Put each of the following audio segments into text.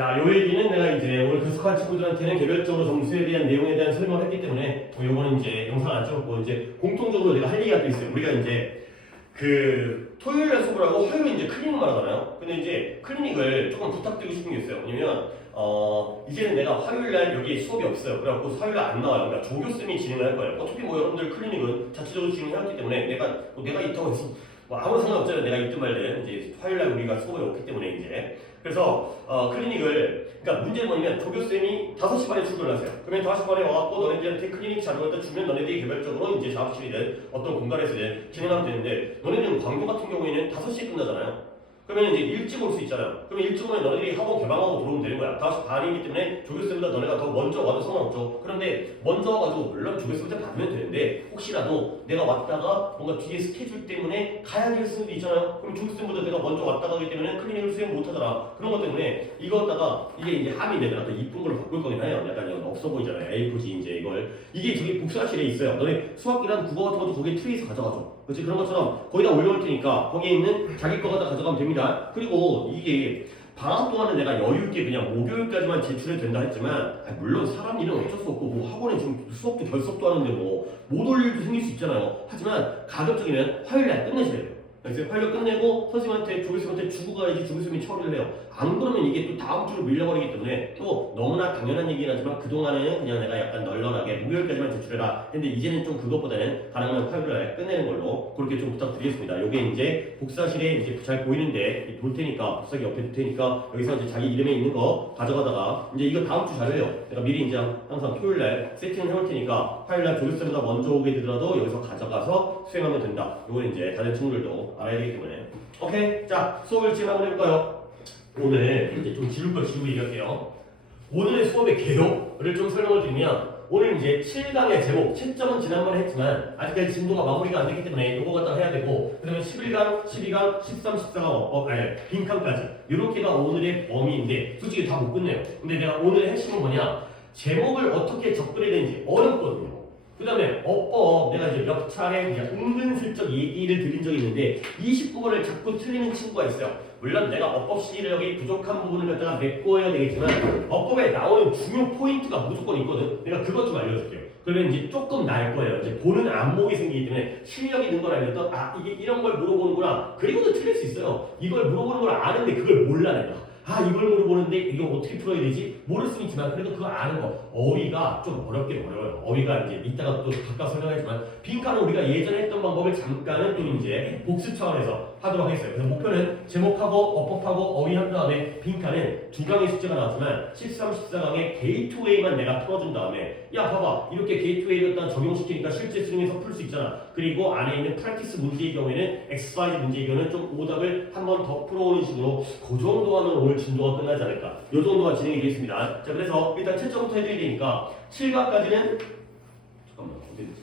자, 요 얘기는 내가 이제 오늘 급속한 친구들한테는 개별적으로 점수에 대한 내용에 대한 설명을 했기 때문에 요거는 이제 영상 안 찍었고 이제 공통적으로 내가 할 얘기가 또 있어요. 우리가 이제 그 토요일날 수업을 하고 화요일에 이제 클리닉을 하잖아요. 근데 이제 클리닉을 조금 부탁드리고 싶은 게 있어요. 왜냐면 이제는 내가 화요일날 여기 수업이 없어요. 그래갖고 화요일날 안 나와요. 그러니까 조교쌤이 진행을 할 거예요. 어차피 뭐 여러분들 클리닉은 자체적으로 진행해왔기 때문에 내가 있다고 해서 뭐 아무런 상관없잖아요. 내가 있든 말든 이제 화요일날 우리가 수업이 없기 때문에 이제 그래서 클리닉을 그러니까 문제는 뭐냐면 조교쌤이 5시 반에 출근을 하세요. 그러면 5시 반에 와갖고 너네들한테 클리닉 자료를 주면 너네들이 개별적으로 이제 작업실이든 어떤 공간에서든 진행하면 되는데 너네들은 광고 같은 경우에는 5시에 끝나잖아요. 그러면 이제 일찍 올 수 있잖아요. 그러면 일찍 오면 너네들이 학원 개방하고 들어오면 되는 거야. 5시 반이기 때문에 조교쌤보다 너네가 더 먼저 와도 상관없죠. 그런데 먼저 와가지고 물론 조교쌤한테 받으면 되는데 혹시라도 내가 왔다가 뭔가 뒤에 스케줄 때문에 가야 될 수도 있잖아요. 그럼 조교쌤보다 내가 먼저 왔다 가기 때문에 클리닉을 수행 못하잖아. 그런 것 때문에 이거다가 이게 이제 함이 내가 또 이쁜 걸로 바꿀 거긴 해요. 약간 이건 없어 보이잖아요. A4지 이제 이걸 이게 저기 복사실에 있어요. 너네 수학이랑 국어 같은 것도 거기에 트리에서 가져가죠. 그렇지? 그런 것처럼 거기다 올려올 테니까 거기에 있는 자기 거가 다 가져가면 됩니다. 그리고 이게 방학 동안은 내가 여유 있게 그냥 목요일까지만 제출해도 된다 했지만 물론 사람 일은 어쩔 수 없고 뭐 학원에 지금 수업도 결석도 하는데 뭐 못 올 일도 생길 수 있잖아요. 하지만 가급적이면 화요일날 끝내셔야 돼요. 그래서 화요일 끝내고 선생님한테 조교수한테 주고 가야지 조교수님이 처리를 해요. 안 그러면 이게 또 다음 주로 밀려버리기 때문에 또 너무나 당연한 얘기긴 하지만 그동안에는 그냥 내가 약간 널널하게 목요일까지만 제출해라 했는데 이제는 좀 그것보다는 가능하면 화요일날 끝내는 걸로 그렇게 좀 부탁드리겠습니다. 요게 이제 복사실에 이제 잘 보이는데 놓을 테니까 복사기 옆에 놓을 테니까 여기서 이제 자기 이름에 있는 거 가져가다가 이제 이거 다음 주 자료예요. 내가 미리 이제 항상 토요일날 세팅을 해올 테니까 화요일날 조교수보다 먼저 오게 되더라도 여기서 가져가서 수행하면 된다. 요건 이제 다른 친구들도 알아야 되기 때문에 오케이. 자, 수업을 진행 한번 해볼까요? 오늘 이제 좀 지울 걸 지우고 얘기할게요. 오늘의 수업의 개요를 좀 설명을 드리면 오늘 이제 7강의 제목, 채점은 지난번에 했지만 아직까지 진도가 마무리가 안 됐기 때문에 요거 갖다 해야 되고 그 다음에 11강, 12강, 13, 14강 원법, 빈칸까지 이렇게가 오늘의 범위인데 솔직히 다 못 끝내요. 근데 내가 오늘의 핵심은 뭐냐? 제목을 어떻게 접근해야 되는지 어렵거든요. 그 다음에 어법 내가 이제 몇 차례 그냥 은근슬쩍 얘기를 드린 적이 있는데 29번을 자꾸 틀리는 친구가 있어요. 물론 내가 어법 시력이 부족한 부분을 갖다가 메꿔야 되겠지만 어법에 나오는 중요 포인트가 무조건 있거든. 내가 그것 좀 알려줄게요. 그러면 이제 조금 나을 거예요. 이제 보는 안목이 생기기 때문에 실력이 는 걸 알면 이게 이런 걸 물어보는구나. 그리고도 틀릴 수 있어요. 이걸 물어보는 걸 아는데 그걸 몰라 내가. 이걸 물어보는데 이거 어떻게 풀어야 되지? 모를 수는 있지만 그래도 그거 아는 거 어휘가 좀 어렵긴 어려워요. 어휘가 이제 이따가 또 각각 설명하지만 빈칸은 우리가 예전에 했던 방법을 잠깐은 또 이제 복습 차원에서 하도록 하겠어요. 그래서 목표는 제목하고 어법하고 어휘 한 다음에 빈칸은 2강의 숙제가 나왔지만 13, 14강의 게이트웨이만 내가 풀어준 다음에 야 봐봐 이렇게 게이트웨이를 일단 적용시키니까 실제 수능에서 풀 수 있잖아. 그리고 안에 있는 프랙티스 문제의 경우에는 엑서사이즈 문제의 경우는 좀 오답을 한 번 더 풀어오는 식으로 그 정도 하면 오늘 진도가 끝나지 않을까. 이 정도가 진행이 되겠습니다. 자, 그래서 일단 채점부터 해드려야 되니까 7강까지는 잠깐만 어디 있지?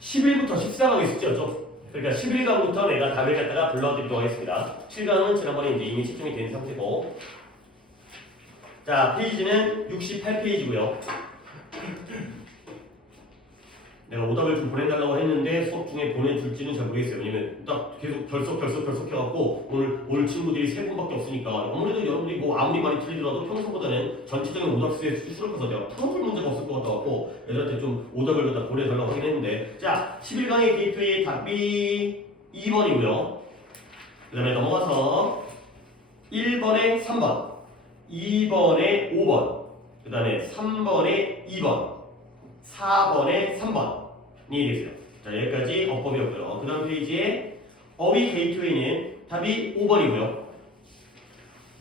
11부터 14강의 숙제였죠. 그러니까 11강부터 내가 답을 갖다가 불러드리도록 하겠습니다. 7강은 지난번에 이제 이미 채점이 된 상태고, 자 페이지는 68페이지고요. 내가 오답을 좀 보내달라고 했는데 수업 중에 보내줄지는 잘 모르겠어요. 왜냐면 딱 계속 결석 해갖고 오늘 친구들이 3분밖에 없으니까 아무래도 여러분들이 뭐 아무리 많이 틀리더라도 평소보다는 전체적인 오답 수에 수를 커서 내가 풀어줄 문제가 없을 것 같아갖고 애들한테 좀 오답을 갖다 보내달라고 하긴 했는데, 자 11강의 게이트웨이 답이 2번이고요. 그 다음에 넘어가서 1번에 3번, 2번에 5번, 그 다음에 3번에 2번, 4번에 3번이 되겠어요. 자, 여기까지 어법이었고요. 그 다음 페이지에 어휘 게이트웨이는 답이 5번이고요.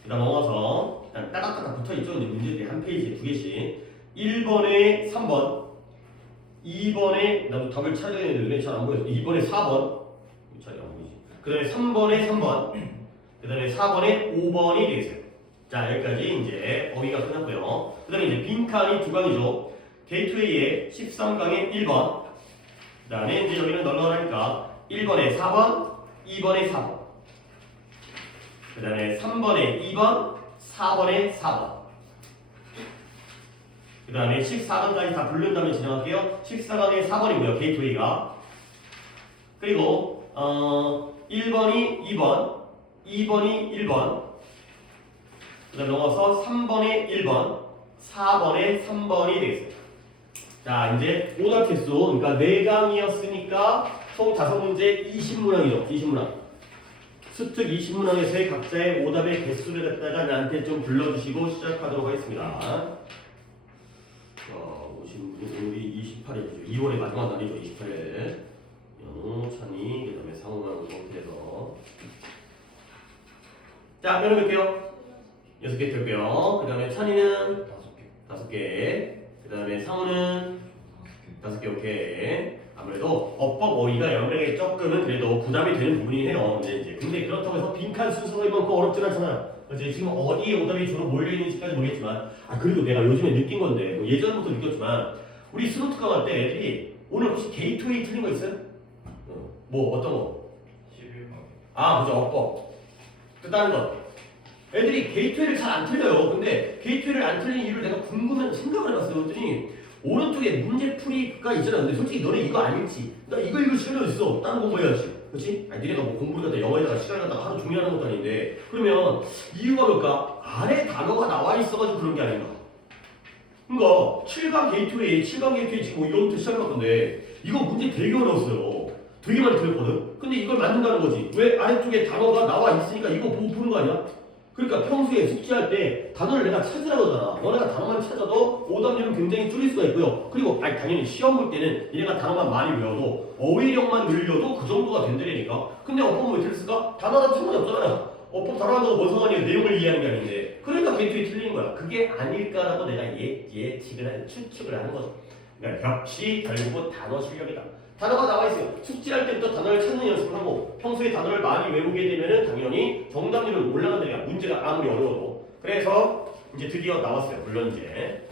그 다음 넘어가서 따닥따닥 붙어있죠. 근데 문제들이 한 페이지에 2개씩. 1번에 3번, 2번에 나도 답을 찾아야 되는데 잘 안 보여서 2번에 4번, 잘 안 보이지. 그 다음에 3번에 3번, 그 다음에 4번에 5번이 되겠어요. 자, 여기까지 이제 어휘가 끝났고요. 그 다음에 이제 빈칸이 2강이죠. 게이트웨이의 13강의 1번, 그 다음에 이제 여기는 널널하니까 1번에 4번, 2번에 4번, 그 다음에 3번에 2번, 4번에 4번, 그 다음에 14강까지 다 부른 다음에 진행할게요. 14강의 4번이고요. 게이트웨이가. 그리고 1번이 2번, 2번이 1번, 그다음 넘어서 3번에 1번, 4번에 3번이 되겠습니다. 자, 이제 오답 개수, 그러니까 4강이었으니까 총 5문제 20문항이죠. 20문항. 수특 20문항에서의 각자의 오답의 개수를 갖다가 나한테 좀 불러주시고 시작하도록 하겠습니다. 50문이 오늘이 28일이죠. 2월의 마지막 날이죠. 28일. 연우, 찬이, 그 다음에 상우만 이렇게 해서. 자, 몇을 볼게요. 6개 뜰게요. 그 다음에 찬이는 5개. 그 다음에 상우는 5개. 오케이. 아무래도 어법 어휘가 여러분에게 조금은 그래도 부담이 되는 부분이 해요. 근데 그렇다고 해서 빈칸 순서가 이만큼 어렵진 않잖아요. 그렇지? 지금 어디에 오답이 주로 몰려있는지까지 모르겠지만, 그리고 내가 요즘에 느낀 건데, 뭐 예전부터 느꼈지만, 우리 스노트강 할 때 애들이 오늘 혹시 게이트웨이 틀린 거 있어요? 뭐 어떤 거? 11번. 그죠. 어법. 또 다른 거. 애들이 게이트웨이를 잘 안 틀려요. 근데 게이트웨이를 안 틀린 이유를 내가 궁금해서 생각을 해봤어요. 그랬더니 오른쪽에 문제풀이가 있잖아. 근데 솔직히 너네 이거 아니지. 나 이거 읽을 시간이 어딨어. 다른 공부해야지. 그렇지? 니네가 뭐 공부를 갖다 영어에다가 시간을 갖다가 하루 종일 하는 것도 아닌데, 그러면 이유가 뭘까? 안에 단어가 나와 있어가지고 그런 게 아닌가? 그러니까 7강 게이트웨이 지금 뭐 이거부터 시작할 건데 이거 문제 되게 어려웠어요. 되게 많이 틀렸거든. 근데 이걸 만든다는 거지. 왜? 아래쪽에 단어가 나와 있으니까 이거 보고 푸는 거 아니야? 그러니까 평소에 숙제할 때 단어를 내가 찾으라고 하잖아. 너네가 단어만 찾아도 오답률은 굉장히 줄일 수가 있고요. 그리고 당연히 시험 볼 때는 얘네가 단어만 많이 외워도 어휘력만 늘려도 그 정도가 된다니까. 근데 어법은 왜 틀렸을까? 단어랑 상관이 없잖아요. 어법 단어한다고 뭔 상관이에요? 내용을 이해하는 게 아닌데. 그러니까 게이트웨이 틀린 거야. 그게 아닐까라고 내가 추측을 하는 거죠. 그러니까 역시 결국은 단어 실력이다. 단어가 나와 있어요. 숙제할 때부터 단어를 찾는 연습을 하고 평소에 단어를 많이 외우게 되면은 당연히 정답률은 올라간다니까. 문제가 아무리 어려워도. 그래서 이제 드디어 나왔어요. 물론 이제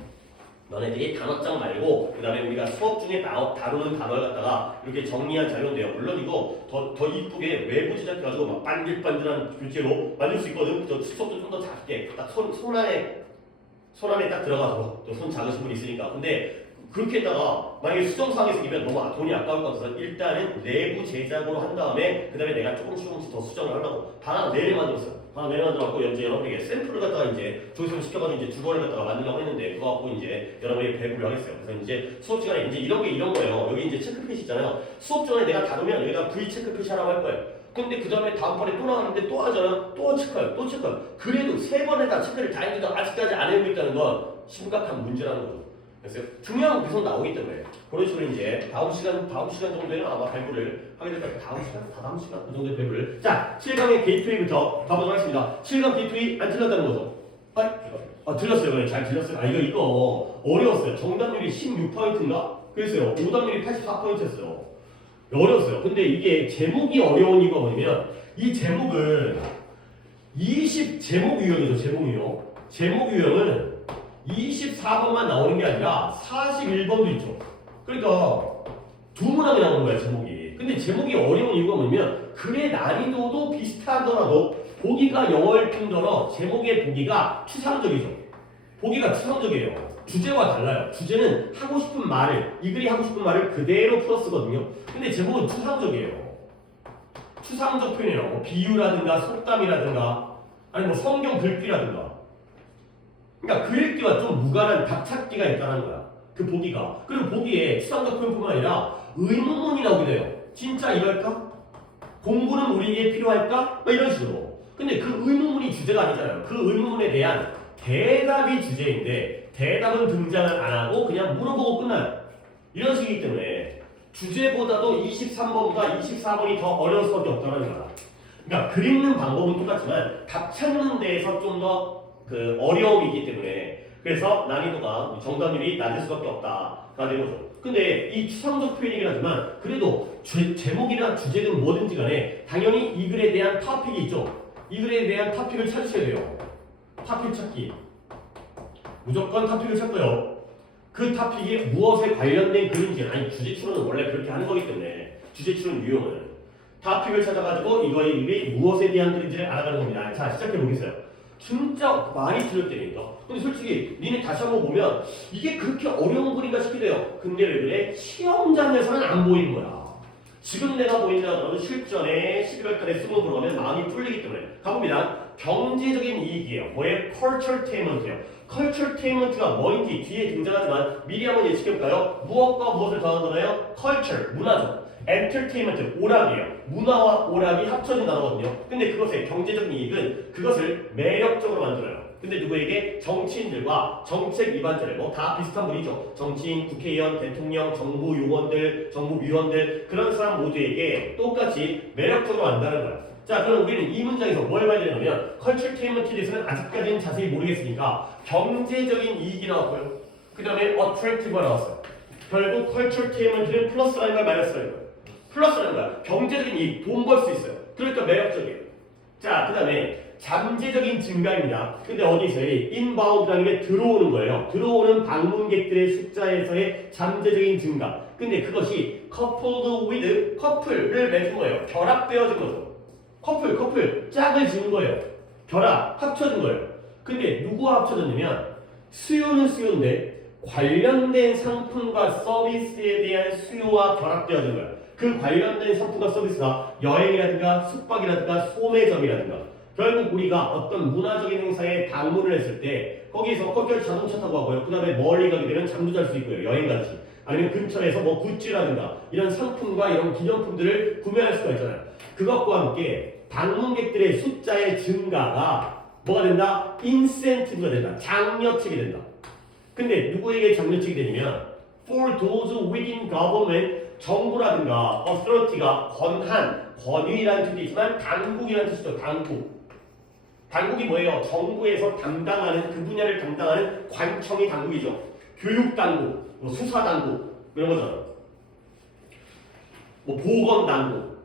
너네들이 단어장 말고 그 다음에 우리가 수업 중에 다루는 단어를 갖다가 이렇게 정리한 자료인데요. 물론 이거 더 이쁘게 외부 제작해가지고 막 반질반질한 교재로 만들 수 있거든. 저 수업도 좀 더 작게 딱 손 안에 딱 들어가서 또 손 작으신 분이 있으니까. 근데 그렇게 했다가 만약에 수정사항이 생기면 너무 돈이 아까울 것 같아서 일단은 내부 제작으로 한 다음에 그 다음에 내가 조금씩 더 수정을 하려고 방학 내내 만들었어요. 방학 내내 만들어갖고 이제 여러분에게 샘플을 갖다가 이제 조회수를 시켜가지고 이제 2번을 갖다가 만들려고 했는데 그거 갖고 이제 여러분에게 배부를 하겠어요. 그래서 이제 수업 시간에 이제 이런 거예요. 여기 이제 체크표시 있잖아요. 수업 시간에 내가 다루면 여기다 V 체크표시 하라고 할 거예요. 근데 그 다음에 다음번에 또 나왔는데 또 하잖아. 또 체크해요. 그래도 3번에 다 체크를 다 했는데 아직까지 안 해오고 있다는 건 심각한 문제라는 거죠. 그래서 중요한 건 계속 나오기 때문에 그런 식으로 이제 다음 시간 정도에는 아마 발표를 하게 될 거예요. 다음 시간 그 정도의 발표를. 자, 7강의 게이트웨이부터 가보도록 하겠습니다. 7강 게이트웨이 안 틀렸다는 거죠? 틀렸어요. 그래, 잘 틀렸어요. 이거 어려웠어요. 정답률이 16%인가? 그랬어요. 오답률이 84%였어요. 어려웠어요. 근데 이게 제목이 어려운 이유가 뭐냐면 이 제목은 제목 유형이죠. 제목 유형은 24번만 나오는 게 아니라 41번도 있죠. 그러니까 두 문항이 나오는 거야, 제목이. 근데 제목이 어려운 이유가 뭐냐면 글의 난이도도 비슷하더라도 보기가 영어일 뿐더러 제목의 보기가 추상적이죠. 보기가 추상적이에요. 주제와 달라요. 주제는 하고 싶은 말을, 이 글이 하고 싶은 말을 그대로 풀어 쓰거든요. 근데 제목은 추상적이에요. 추상적 표현이에요. 뭐 비유라든가 속담이라든가 아니 뭐 성경 글귀라든가. 그러니까 그 읽기와 좀 무관한 답찾기가 있다는 거야. 그 보기가. 그리고 보기에 추상적 표현뿐만 아니라 의문문이 나오게 돼요. 진짜 이럴까? 공부는 우리에게 필요할까? 이런 식으로. 근데 그 의문문이 주제가 아니잖아요. 그 의문문에 대한 대답이 주제인데 대답은 등장을 안 하고 그냥 물어보고 끝나요. 이런 식이기 때문에 주제보다도 23번보다 24번이 더 어려울 수밖에 없다는 거야. 그러니까 글 읽는 방법은 똑같지만 답 찾는 데에서 좀 더 그 어려움이 있기 때문에 그래서 난이도가 정답률이 낮을 수밖에 없다가 되는 거죠. 근데 이 추상적 표현이긴 하지만 그래도 제목이나 주제든 뭐든지 간에 당연히 이 글에 대한 토픽이 있죠. 이 글에 대한 토픽을 찾으셔야 돼요. 토픽 찾기. 무조건 토픽을 찾고요. 그 토픽이 무엇에 관련된 글인지, 아니 주제 추론은 원래 그렇게 하는 거기 때문에 주제 추론 유형은 토픽을 찾아가지고 이거의 글이 무엇에 대한 글인지를 알아가는 겁니다. 자, 시작해 보겠어요. 진짜 많이 틀렸다니까. 근데 솔직히 니네 다시 한번 보면 이게 그렇게 어려운 글인가 싶기도 해요. 근데 왜 그래? 시험장에서는 안 보이는 거야. 지금 내가 보인다 하더라도 실전에 11월 달에 수능 들어가면 마음이 뚫리기 때문에 가봅니다. 경제적인 이익이에요. 뭐예요? culturaltainment예요. culturaltainment가 뭐인지 뒤에 등장하지만 미리 한번 예측해볼까요? 무엇과 무엇을 더한 거나요? culture, 문화죠. entertainment, 오락이에요. 문화와 오락이 합쳐진 단어거든요. 근데 그것의 경제적인 이익은 그것을 매력적으로 만들어요. 근데 누구에게? 정치인들과 정책 위반자들, 뭐 다 비슷한 분이죠. 정치인, 국회의원, 대통령, 정부 요원들, 정부 위원들 그런 사람 모두에게 똑같이 매력적으로 한다는 거야. 자, 그럼 우리는 이 문장에서 뭘 봐야 되냐면 culturaltainment에 대해서는 아직까지는 자세히 모르겠으니까 경제적인 이익이 나왔고요. 그 다음에 attractive가 나왔어요. 결국 culturaltainment는 플러스라는 걸 마이너스라는 거예요. 플러스라는 거야. 경제적인 이익, 돈 벌 수 있어요. 그러니까 매력적이에요. 자, 그 다음에 잠재적인 증가입니다. 근데 어디서 이 inbound라는 게 들어오는 거예요. 들어오는 방문객들의 숫자에서의 잠재적인 증가. 근데 그것이 coupled with 커플을 맺은 거예요. 결합되어진 거죠. 커플 짝을 지은 거예요. 결합, 합쳐진 거예요. 근데 누구와 합쳐졌냐면 수요는 수요인데 관련된 상품과 서비스에 대한 수요와 결합되어진 거예요. 그 관련된 상품과 서비스가 여행이라든가 숙박이라든가 소매점이라든가 결국 우리가 어떤 문화적인 행사에 방문을 했을 때 거기서 자동차 타고 가고요. 그 다음에 멀리 가게 되면 잠도 잘 수 있고요. 여행 가듯이. 아니면 근처에서 뭐 굿즈라든가 이런 상품과 이런 기념품들을 구매할 수가 있잖아요. 그것과 함께 방문객들의 숫자의 증가가 뭐가 된다? 인센티브가 된다. 장려책이 된다. 근데 누구에게 장려책이 되냐면 for those within government 정부라든가 authority가 권한, 권위라는 뜻도 있지만 당국이라는 뜻이죠. 당국이 뭐예요? 정부에서 담당하는 그 분야를 담당하는 관청이 당국이죠. 교육당국, 뭐 수사당국 이런 거잖아요. 뭐 보건당국,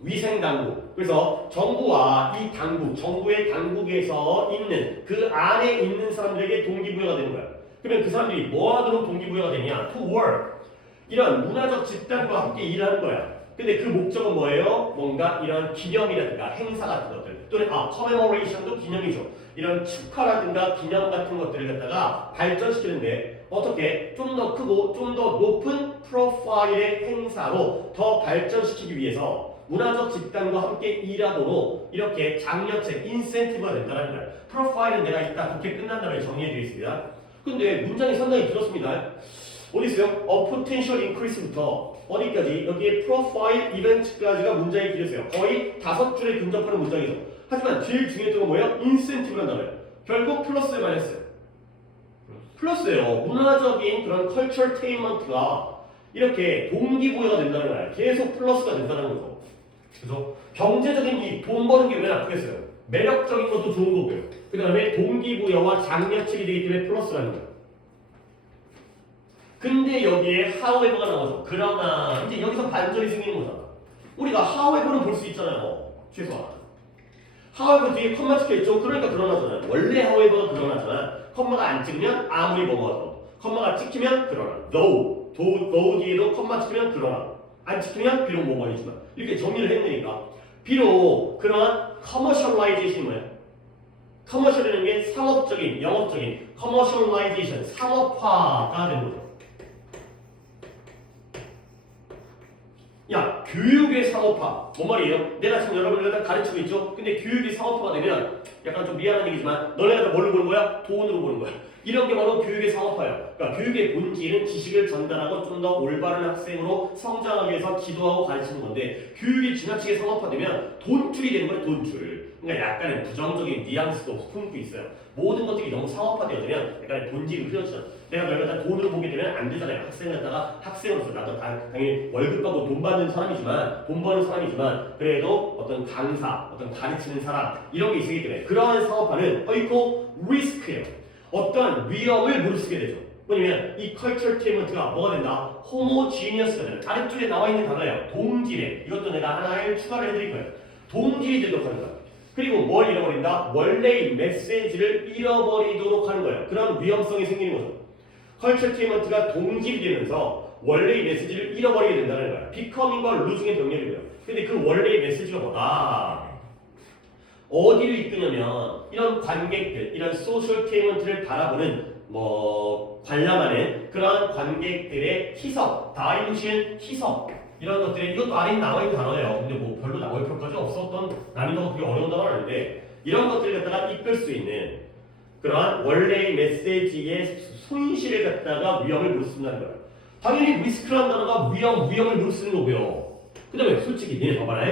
위생당국. 그래서 정부와 이 당국, 정부의 당국에서 있는 그 안에 있는 사람들에게 동기부여가 되는 거야. 그러면 그 사람들이 뭐 하도록 동기부여가 되냐? To work. 이런 문화적 집단과 함께 일하는 거야. 근데 그 목적은 뭐예요? 뭔가 이런 기념이라든가 행사 같은 것들 또는 commemoration도 기념이죠. 이런 축하라든가 기념 같은 것들을 갖다가 발전시키는데 어떻게 좀 더 크고 좀 더 높은 프로파일의 행사로 더 발전시키기 위해서 문화적 집단과 함께 일하도록 이렇게 장려책, 인센티브가 된다는 거예요. 프로파일은 내가 이따 그렇게 끝난 다음에 정리해드리겠습니다. 근데 문장이 상당히 길었습니다. 어디 있어요? A potential increase부터 어디까지? 여기에 profile event까지가 문장이 길었어요. 거의 5줄에 근접하는 문장이죠. 하지만 제일 중요했던 건 뭐예요? incentive란 단어예요. 결국 플러스에 마이너스예요. 플러스예요. 문화적인 그런 culturaltainment가 이렇게 동기부여가 된다는 거예요. 계속 플러스가 된다는 거죠. 그래서 경제적인 이익, 돈 버는 게 왜 나쁘겠어요? 매력적인 것도 좋은 거고요. 그 다음에 동기부여와 장려책이 되기 때문에 플러스라는 거예요. 근데 여기에 however가 나오죠. 그러나 이제 여기서 반전이 생기는 거잖아. 우리가 however는 볼 수 있잖아요. 최소한. however 뒤에 컴마 찍혀있죠. 그러니까 그러나잖아요. 원래 however가 그러나잖아. 컴마가 안 찍으면 아무리 뭐뭐하도. 컴마가 찍히면 그러나. though 뒤에도 컴마 찍히면 그러나. 안 찍히면 비록 뭐뭐이지만. 이렇게 정리를 했으니까 비록 그러한 commercialization이 뭐예요? commercial이라는 게 상업적인, 영업적인 commercialization, 상업화가 되는 거죠. 야, 교육의 상업화. 뭔 말이에요? 내가 지금 여러분들 가르치고 있죠? 근데 교육이 상업화가 되면 약간 좀 미안한 얘기지만 너네가 다 뭘로 보는 거야? 돈으로 보는 거야. 이런 게 바로 교육의 상업화예요. 그러니까 교육의 본질은 지식을 전달하고 좀 더 올바른 학생으로 성장하기 위해서 기도하고 가르치는 건데 교육이 지나치게 상업화되면 돈줄이 되는 거예요. 돈줄. 그러니까 약간의 부정적인 뉘앙스도 품고 있어요. 모든 것들이 너무 상업화되어지면 약간의 본질이 흐려지잖아. 내가 널 갖다 돈으로 보게 되면 안 되잖아요. 학생을 갖다가 학생으로서 나도 당연히 월급 받고 돈 받는 사람이지만 돈 버는 사람이지만 그래도 어떤 강사, 어떤 가르치는 사람 이런 게 있기 때문에 그러한 상업화는 어이코 리스크예요. 어떤 위험을 무릅쓰게 되죠. 뭐냐면 이 culturaltainment가 뭐가 된다? homogeneous가 되는 아래쪽에 나와 있는 단어예요. 동질의. 이것도 내가 하나를 추가를 해드릴 거예요. 동질이 되도록 하는 거예요. 그리고 뭘 잃어버린다? 원래의 메시지를 잃어버리도록 하는 거예요. 그런 위험성이 생기는 거죠. culturaltainment가 동질이 되면서 원래의 메시지를 잃어버리게 된다는 거예요. becoming과 losing의 병렬이고요. 근데 그 원래의 메시지가 뭐다? 어디를 이끄냐면 이런 관객들, 이런 socialtainment를 바라보는 관람하는 그런 관객들의 희석, dilution, 희석 이런 것들이 이것도 아래에 나와 있는 단어예요. 근데 뭐 별로 나올 필요까지 없었던 난이도가 그게 어려운 단어는 아닌데 이런 것들을 갖다가 이끌 수 있는 그러한 원래의 메시지의 손실을 갖다가 위험을 무릅쓴다는 거예요. 당연히 리스크라는 단어가 위험을 무릅쓰는 거고요. 그 다음에 솔직히 니네 봐봐라.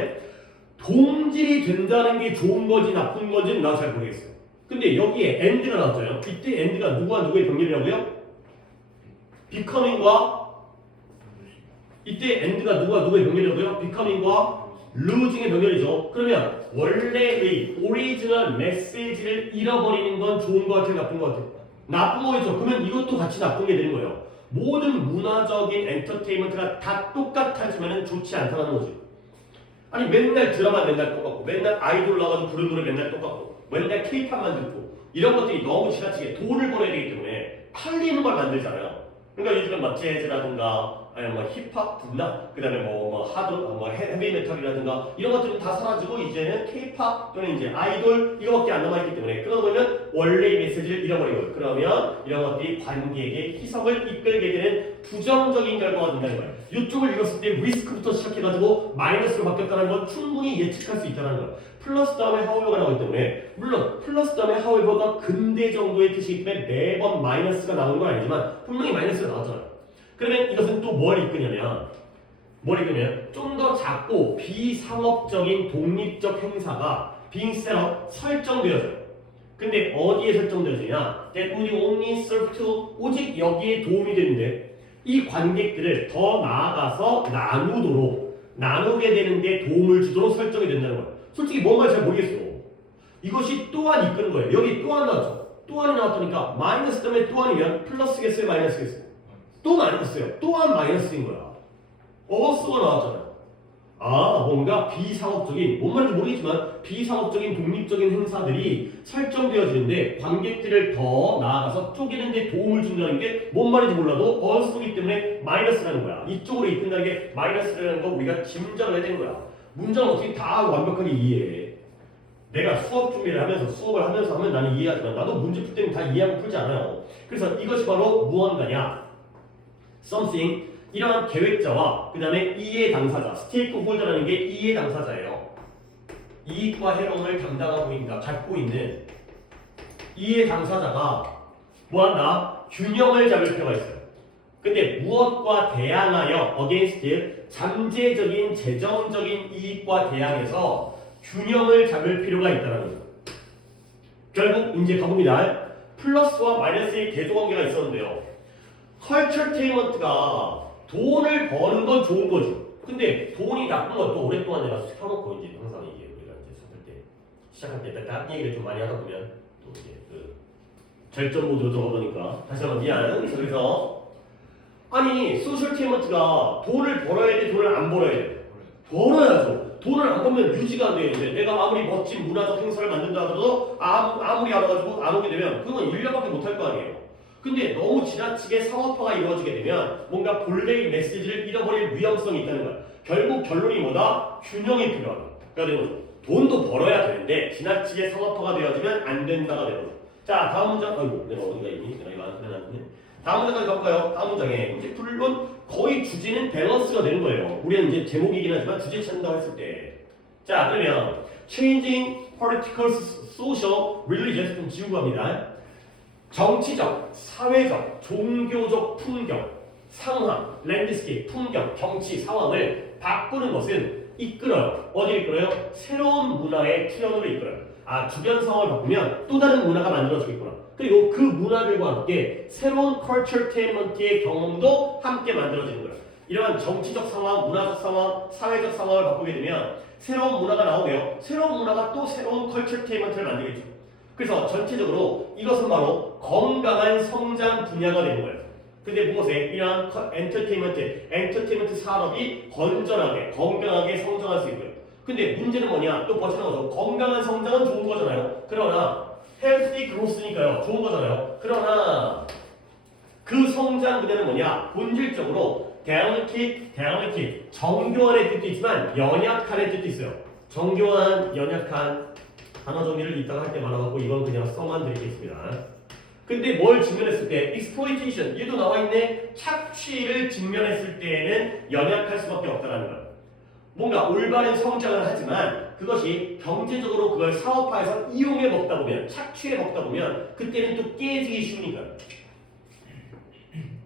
동질이 된다는 게 좋은 건지 나쁜 건지는 나 잘 모르겠어요. 근데 여기에 end가 나왔잖아요. 이때 end가 누구와 누구의 병렬이라고요? becoming과 이때 end가 누구와 누구의 병렬이라고요? becoming과 losing의 병렬이죠. 그러면 원래의 오리지널 메시지를 잃어버리는 건 좋은 거 같아요? 나쁜 거 같아요? 나쁜 거겠죠. 그러면 이것도 같이 나쁜 게 되는 거예요. 모든 문화적인 엔터테인먼트가 다 똑같아지면 좋지 않다는 거죠. 아니 맨날 드라마 맨날 똑같고 맨날 아이돌 나가서 부른 노래 맨날 똑같고 맨날 케이팝만 듣고 이런 것들이 너무 지나치게 돈을 벌어야 되기 때문에 팔리는 걸 만들잖아요. 그러니까 요즘은 막 재즈라든가 아니면 뭐 힙합, 분나 그다음에 뭐 하드, 뭐 헤비 메탈이라든가 이런 것들은 다 사라지고 이제는 케이팝 또는 이제 아이돌 이거밖에 안 남아있기 때문에 그러면 원래의 메시지를 잃어버리고 그러면 이런 것들이 관객의 희석을 이끌게 되는 부정적인 결과가 된다는 거예요. 이쪽을 읽었을 때 리스크부터 시작해가지고 마이너스로 바뀌었다는 건 충분히 예측할 수 있다는 거예요. 플러스 다음에 하우에버가 나오기 때문에 물론 플러스 다음에 하우에버가 근대 정도의 뜻이기 때문에 매번 마이너스가 나오는 건 아니지만 분명히 마이너스가 나왔잖아요. 그러면 이것은 또 뭘 이끄냐면 좀 더 작고 비상업적인 독립적 행사가 being set up 설정되어져요. 근데 어디에 설정되어지냐? That would only serve to 오직 여기에 도움이 되는데 이 관객들을 더 나아가서 나누게 되는데 도움을 주도록 설정이 된다는 거예요. 솔직히 뭔 말인지 잘 모르겠어. 이것이 또한 이끄는 거예요. 여기 또한 나왔죠. 또한이 나왔다니까 마이너스 때문에 또한이면 플러스겠어요? 마이너스겠어요? 또 마이너스예요. 또한 마이너스인 거야. 어스가 나왔잖아요. 아 뭔가 비상업적인 뭔 말인지 모르겠지만 비상업적인 독립적인 행사들이 설정되어지는데 관객들을 더 나아가서 쪼개는 데 도움을 준다는 게 뭔 말인지 몰라도 어스이기 때문에 마이너스라는 거야. 이쪽으로 이끈다는 게 마이너스라는 거 우리가 짐작을 해야 되는 거야. 문장은 어떻게 다 완벽하게 이해해. 내가 수업 준비를 하면서 수업을 하면서 하면 나는 이해하지만 나도 문제 풀 때는 다 이해하고 풀지 않아요. 그래서 이것이 바로 무언가냐? something 이러한 계획자와 그 다음에 이해 당사자 스테이크홀더라는 게 이해 당사자예요. 이익과 해로움을 담당하고 있다 갖고 있는 이해 당사자가 뭐한다? 균형을 잡을 필요가 있어요. 근데 무엇과 대항하여 against 잠재적인 재정적인 이익과 대항해서 균형을 잡을 필요가 있다는 거죠. 결국 이제 가봅니다. 플러스와 마이너스의 대조관계가 있었는데요. 컬처테인먼트가 돈을 버는 건 좋은 거죠. 근데 돈이 나쁜 것도 오랫동안 내가 펴놓고 이제 항상 이제 우리가 이제 수업할 때 시작할 때 딱 얘기를 좀 많이 하다 보면 또 이제 그 절전 모드로 들어가보니까 다시 한번 미안. 그래서 아니 소셜테인먼트가 돈을 벌어야 돼, 돈을 안 벌어야 돼? 벌어야죠. 돈을 안 벌면 유지가 안 되는데 내가 아무리 멋진 문화적 행사를 만든다 하더라도 아무리 알아가지고 안 오게 되면 그건 1년밖에 못 할 거 아니에요. 근데 너무 지나치게 상업화가 이루어지게 되면 뭔가 본래의 메시지를 잃어버릴 위험성이 있다는 거야. 결국 결론이 뭐다? 균형이 필요하다. 그러니까 돈도 벌어야 되는데 지나치게 상업화가 되어지면 안 된다가 되는 거죠. 자 다음 문장. 아이고 내가 어디가 있니? 내가 이거 안 해놨네. 다음 문장까지 가볼까요? 다음 문장에 이제 물론 거의 주제는 밸런스가 되는 거예요. 우리는 이제 제목이긴 하지만 주제 찾는다고 했을 때. 자 그러면 changing political, social, religious 좀 지우고 합니다. 정치적, 사회적, 종교적 풍경, 상황, 랜드스케이프, 풍경, 경치, 상황을 바꾸는 것은 이끌어요. 어디를 이끌어요? 새로운 문화의 투영으로 이끌어요. 아, 주변 상황을 바꾸면 또 다른 문화가 만들어지겠구나. 그리고 그 문화들과 함께 새로운 컬처테인먼트의 경험도 함께 만들어지는 거예요. 이러한 정치적 상황, 문화적 상황, 사회적 상황을 바꾸게 되면 새로운 문화가 나오고요. 새로운 문화가 또 새로운 컬처테인먼트를 만들겠죠. 그래서 전체적으로 이것은 바로 건강한 성장 분야가 되는 거예요. 근데 무엇에? 이러한 엔터테인먼트 산업이 건전하게, 건강하게 성장할 수 있고요. 근데 문제는 뭐냐? 또 버텨나가서 건강한 성장은 좋은 거잖아요. 그러나 healthy growth니까요. 좋은 거잖아요. 그러나 그 성장 분야는 뭐냐? 본질적으로 delicate, 정교한의 뜻도 있지만 연약한의 뜻도 있어요. 정교한, 연약한 단어 정리를 이따가 할 때 많아갖고 이건 그냥 써만 드리겠습니다. 근데 뭘 직면했을 때 exploitation, 얘도 나와있네. 착취를 직면했을 때에는 연약할 수밖에 없다는 거예요. 뭔가 올바른 성장을 하지만 그것이 경제적으로 그걸 사업화해서 이용해 먹다 보면 착취해 먹다 보면 그때는 또 깨지기 쉬우니까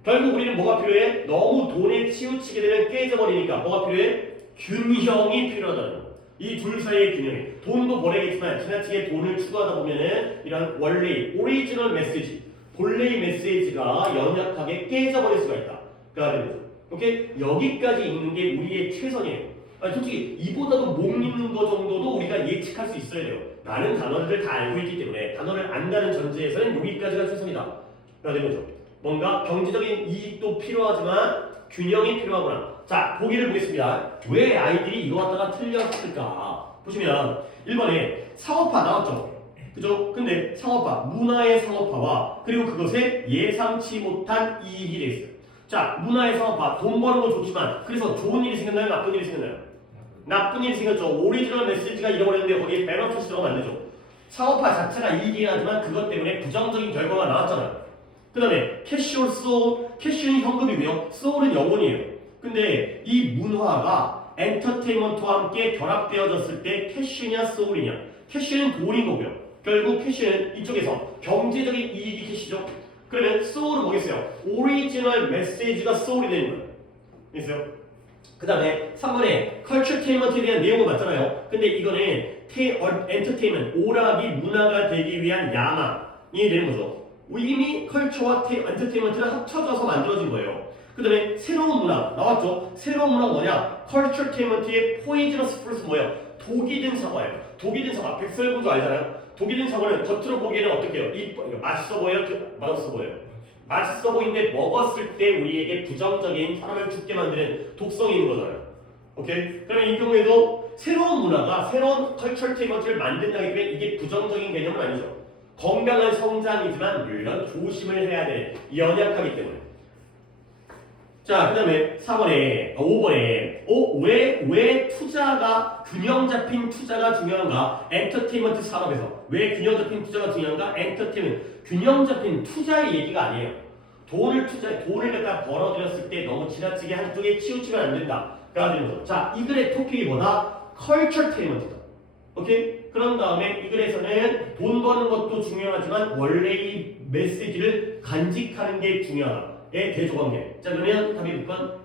결국 우리는 뭐가 필요해? 너무 돈에 치우치게 되면 깨져버리니까 뭐가 필요해? 균형이 필요하다는 거. 이 둘 사이의 균형이 돈도 벌어야겠지만 지나치게 돈을 추구하다 보면은 이런 원래 오리지널 메시지 본래의 메시지가 연약하게 깨져버릴 수가 있다. 그러니까 오케이? 여기까지 읽는 게 우리의 최선이에요. 아니, 솔직히 이보다도 못 읽는 거 정도도 우리가 예측할 수 있어야 돼요. 많은 단어들을 다 알고 있기 때문에 단어를 안다는 전제에서는 여기까지가 최선이다. 그러니까 거죠. 뭔가 경제적인 이익도 필요하지만 균형이 필요하구나. 자, 보기를 보겠습니다. 왜 아이들이 이거 갖다가 틀렸을까? 보시면 1번에 사업화 나왔죠. 그죠? 근데 사업화, 문화의 사업화와 그리고 그것에 예상치 못한 이익이 돼 있어요. 자, 문화의 사업화, 돈 버는 거 좋지만 그래서 좋은 일이 생겼나요? 나쁜 일이 생겼나요? 나쁜 일이 생겼죠. 오리지널 메시지가 잃어버렸는데 거기에 베너핏이 들어가면 안 되죠. 사업화 자체가 이익이긴 하지만 그것 때문에 부정적인 결과가 나왔잖아요. 그 다음에 캐시올 소울, 캐시는 현금이고요. 소울은 영혼이에요. 근데 이 문화가 엔터테인먼트와 함께 결합되어졌을 때 캐시냐 소울이냐. 캐시는 돈인 거고요. 결국 캐시는 이쪽에서 경제적인 이익이 캐시죠. 그러면 소울은 뭐겠어요? 오리지널 메시지가 소울이 되는 거예요. 있어요? 그 다음에 3번에 컬처테인먼트에 대한 내용을 봤잖아요. 근데 이거는 엔터테인먼트, 오락이 문화가 되기 위한 야망이 되는 거죠. 이미 컬처와 엔터테인먼트가 합쳐져서 만들어진 거예요. 그 다음에 새로운 문화 나왔죠. 새로운 문화가 뭐냐? 컬처테인먼트의 포이즈너스 프루트 뭐예요? 독이 든 사과예요. 독이 든 사과. 백설공주 알잖아요. 독이 든 사과는 겉으로 보기에는 어떻게 해요? 맛있어 보여요? 맛없어 보여요? 맛있어 보이는데 먹었을 때 우리에게 부정적인 사람을 죽게 만드는 독성이 있는 거잖아요. 오케이? 그러면 이 경우에도 새로운 문화가 새로운 컬처테인먼트를 만든다기 때문에 이게 부정적인 개념은 아니죠. 건강한 성장이지만 물론 조심을 해야 돼. 연약하기 때문에. 자, 그 다음에 5번에 왜 투자가 균형 잡힌 투자가 중요한가? 엔터테인먼트 산업에서 왜 균형 잡힌 투자가 중요한가? 엔터테인먼트 균형 잡힌 투자의 얘기가 아니에요. 돈을 갖다 벌어들였을 때 너무 지나치게 한쪽에 치우치면 안 된다. 라는 거죠. 자, 이 글의 토픽이 뭐다? 컬처테인먼트다. 오케이? 그런 다음에 이 글에서는 돈 버는 것도 중요하지만 원래의 메시지를 간직하는 게 중요하다. 의 대조관계. 자, 그러면 답이 몇 번?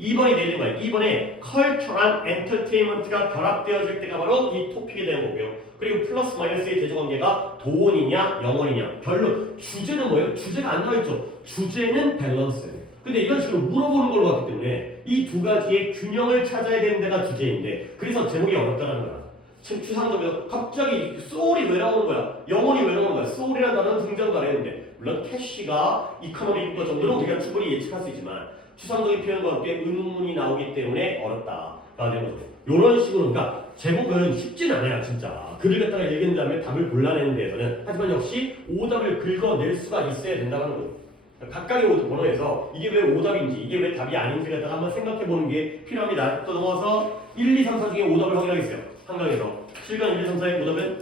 2번이 되는 거예요. 2번에 컬처랑 엔터테인먼트가 결합되어질 때가 바로 이 토픽이 되는 거고요. 그리고 플러스 마이너스의 대조관계가 돈이냐 영혼이냐. 결론 주제는 뭐예요? 주제가 안 나와있죠. 주제는 밸런스예요. 근데 이건 지금 물어보는 걸로 봤기 때문에 이 두 가지의 균형을 찾아야 되는 데가 주제인데 그래서 제목이 어렵다는 거야. 지금 추상적으로 갑자기 소울이 왜 나오는 거야? 영혼이 왜 나오는 거야? 소울이라는 단어는 등장도 안 했는데 물론 캐시가 이코노믹 것 정도로 우리가 충분히 예측할 수 있지만 추상적인 표현과 함께 의문문이 나오기 때문에 어렵다가 되는 거죠. 이런 식으로 그러니까 제목은 쉽진 않아요. 진짜 글을 갖다가 읽은 다음에 답을 골라내는 데에서는 하지만 역시 오답을 긁어낼 수가 있어야 된다는 거죠. 각각의 번호에서 이게 왜 오답인지 이게 왜 답이 아닌지 갖다가 한번 생각해보는 게 필요합니다. 또 넘어서 1, 2, 3, 4 중에 오답을 확인하겠어요. 한강에서 7강 1, 2, 3, 4의 오답은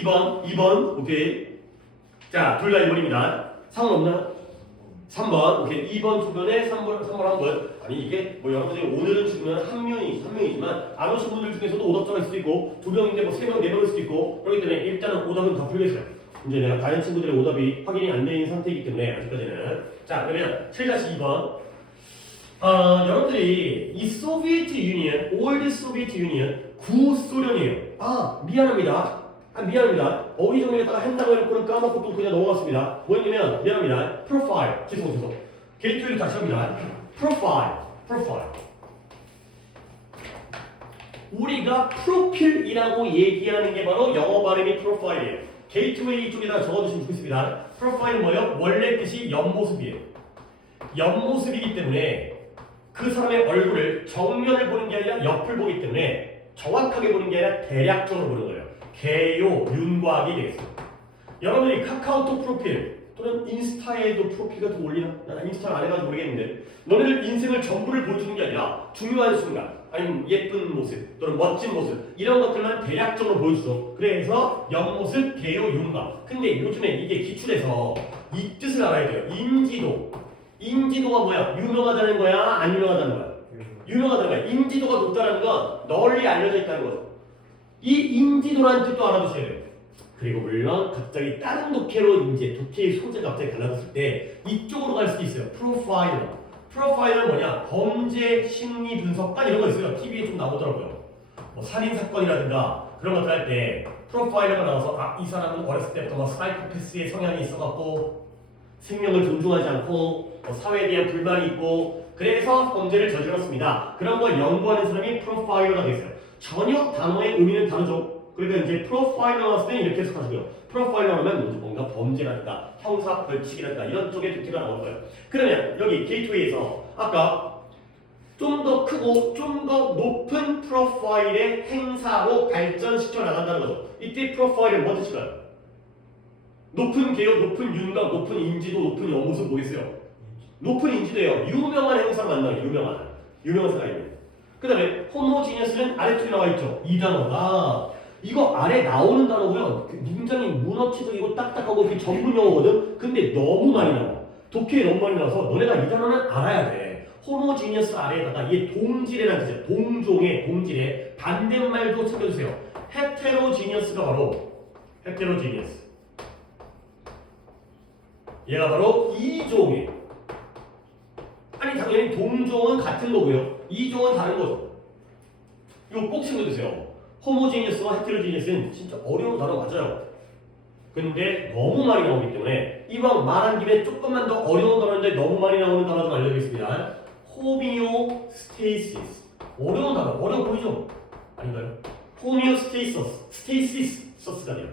2번 오케이. 자, 둘 다 1번입니다. 상관없나? 3번 오케이. 2번 주변에 3번 한 번. 아니 이게 뭐 여러분들이 오늘은 주면 한 명이지만 안 오신 분들 중에서도 오답자가 있을 수도 있고 2명인데 뭐 3명, 4명일 수도 있고 그렇기 때문에 일단은 오답은 다 풀겠어요. 이제 내가 다른 친구들의 오답이 확인이 안 되는 상태이기 때문에 아직까지는. 자, 그러면 7-2번. 여러분들이 이 소비에트 유니언, 올드 소비에트 유니언, 구소련이에요. 미안합니다. 어휘 정리에다가 한다고 해놓고는 까먹고 또 그냥 넘어갔습니다. 뭐였냐면, 미안합니다. 프로파일. 죄송. 게이트웨이를 다시 합니다. 프로파일. 우리가 프로필이라고 얘기하는 게 바로 영어 발음이 프로파일이에요. 게이트웨이 쪽에다가 적어두시면 좋겠습니다. 프로파일은 뭐예요? 원래 뜻이 옆모습이에요. 옆모습이기 때문에 그 사람의 얼굴을 정면을 보는 게 아니라 옆을 보기 때문에 정확하게 보는 게 아니라 대략적으로 보는 거예요. 개요, 윤곽이 되겠습니다. 여러분들이 카카오톡 프로필 또는 인스타에도 프로필 같은 거 올리나? 난 인스타를 안 해가지고 모르겠는데 너네들 인생을 전부를 보여주는 게 아니라 중요한 순간 아니면 예쁜 모습 또는 멋진 모습 이런 것들만 대략적으로 보여주죠. 그래서 옆모습, 개요, 윤곽. 근데 요즘에 이게 기출해서 이 뜻을 알아야 돼요. 인지도가 뭐야? 유명하다는 거야? 안 유명하다는 거야? 유명하다는 거야. 인지도가 높다는 건 널리 알려져 있다는 거죠. 이 인지도라는 뜻도 알아두셔야 돼요. 그리고 물론 갑자기 다른 독해로 이제 독해의 소재가 갑자기 달라졌을 때 이쪽으로 갈 수도 있어요. 프로파일러. 프로파일러는 뭐냐? 범죄 심리 분석관 이런 거 있어요. TV에 좀 나오더라고요. 뭐 살인 사건이라든가 그런 것들 할 때 프로파일러가 나와서 아, 이 사람은 어렸을 때부터 막 사이코패스의 성향이 있어갖고 생명을 존중하지 않고 사회에 대한 불만이 있고 그래서 범죄를 저질렀습니다. 그런 걸 연구하는 사람이 프로파일러가 되겠어요. 전혀 단어의 의미는 다르죠. 그러니까 이제 프로파일러 나왔을 때는 이렇게 해석하시고요. 프로파일러 하면 뭔가 범죄라든가 형사 벌칙이라든가 이런 쪽의 독해가 나올 거예요. 그러면 여기 게이트웨이에서 아까 좀 더 크고 좀 더 높은 프로파일의 행사로 발전시켜 나간다는 거죠. 이때 프로파일은 뭐 뜻일까요? 높은 개혁, 높은 윤곽, 높은 인지도, 높은 연구소 뭐겠어요? 높은 인지도예요. 유명한 행사 만나요. 유명한 사람이에요. 그 다음에 호모지니어스는 아래쪽에 나와 있죠. 이 단어가 이거 아래 나오는 단어고요. 굉장히 문어치적이고 딱딱하고 그게 전문 용어거든. 근데 너무 많이 나와. 독해에 너무 많이 나와서 너네가 이 단어는 알아야 돼. 호모지니어스 아래에다가 이게 동질이라는 뜻이야. 동종의 동질의 반대말도 챙겨주세요. 헤테로지니어스가 바로 헤테로지니어스. 얘가 바로 이종의. 아니 당연히 동종은 같은 거고요. 이종은 다른 거죠. 이거 꼭 챙겨주세요. 호모지니어스와 헤테로지니어스는 진짜 어려운 단어 맞아요. 근데 너무 많이 나오기 때문에 이왕 말한 김에 조금만 더 어려운 단어인데 너무 많이 나오는 단어 좀 알려드리겠습니다. 호미오스테이시스. 어려운 단어. 어려워 보이죠? 아닌가요? 호미오스테이시스. 스테이시스가 돼요.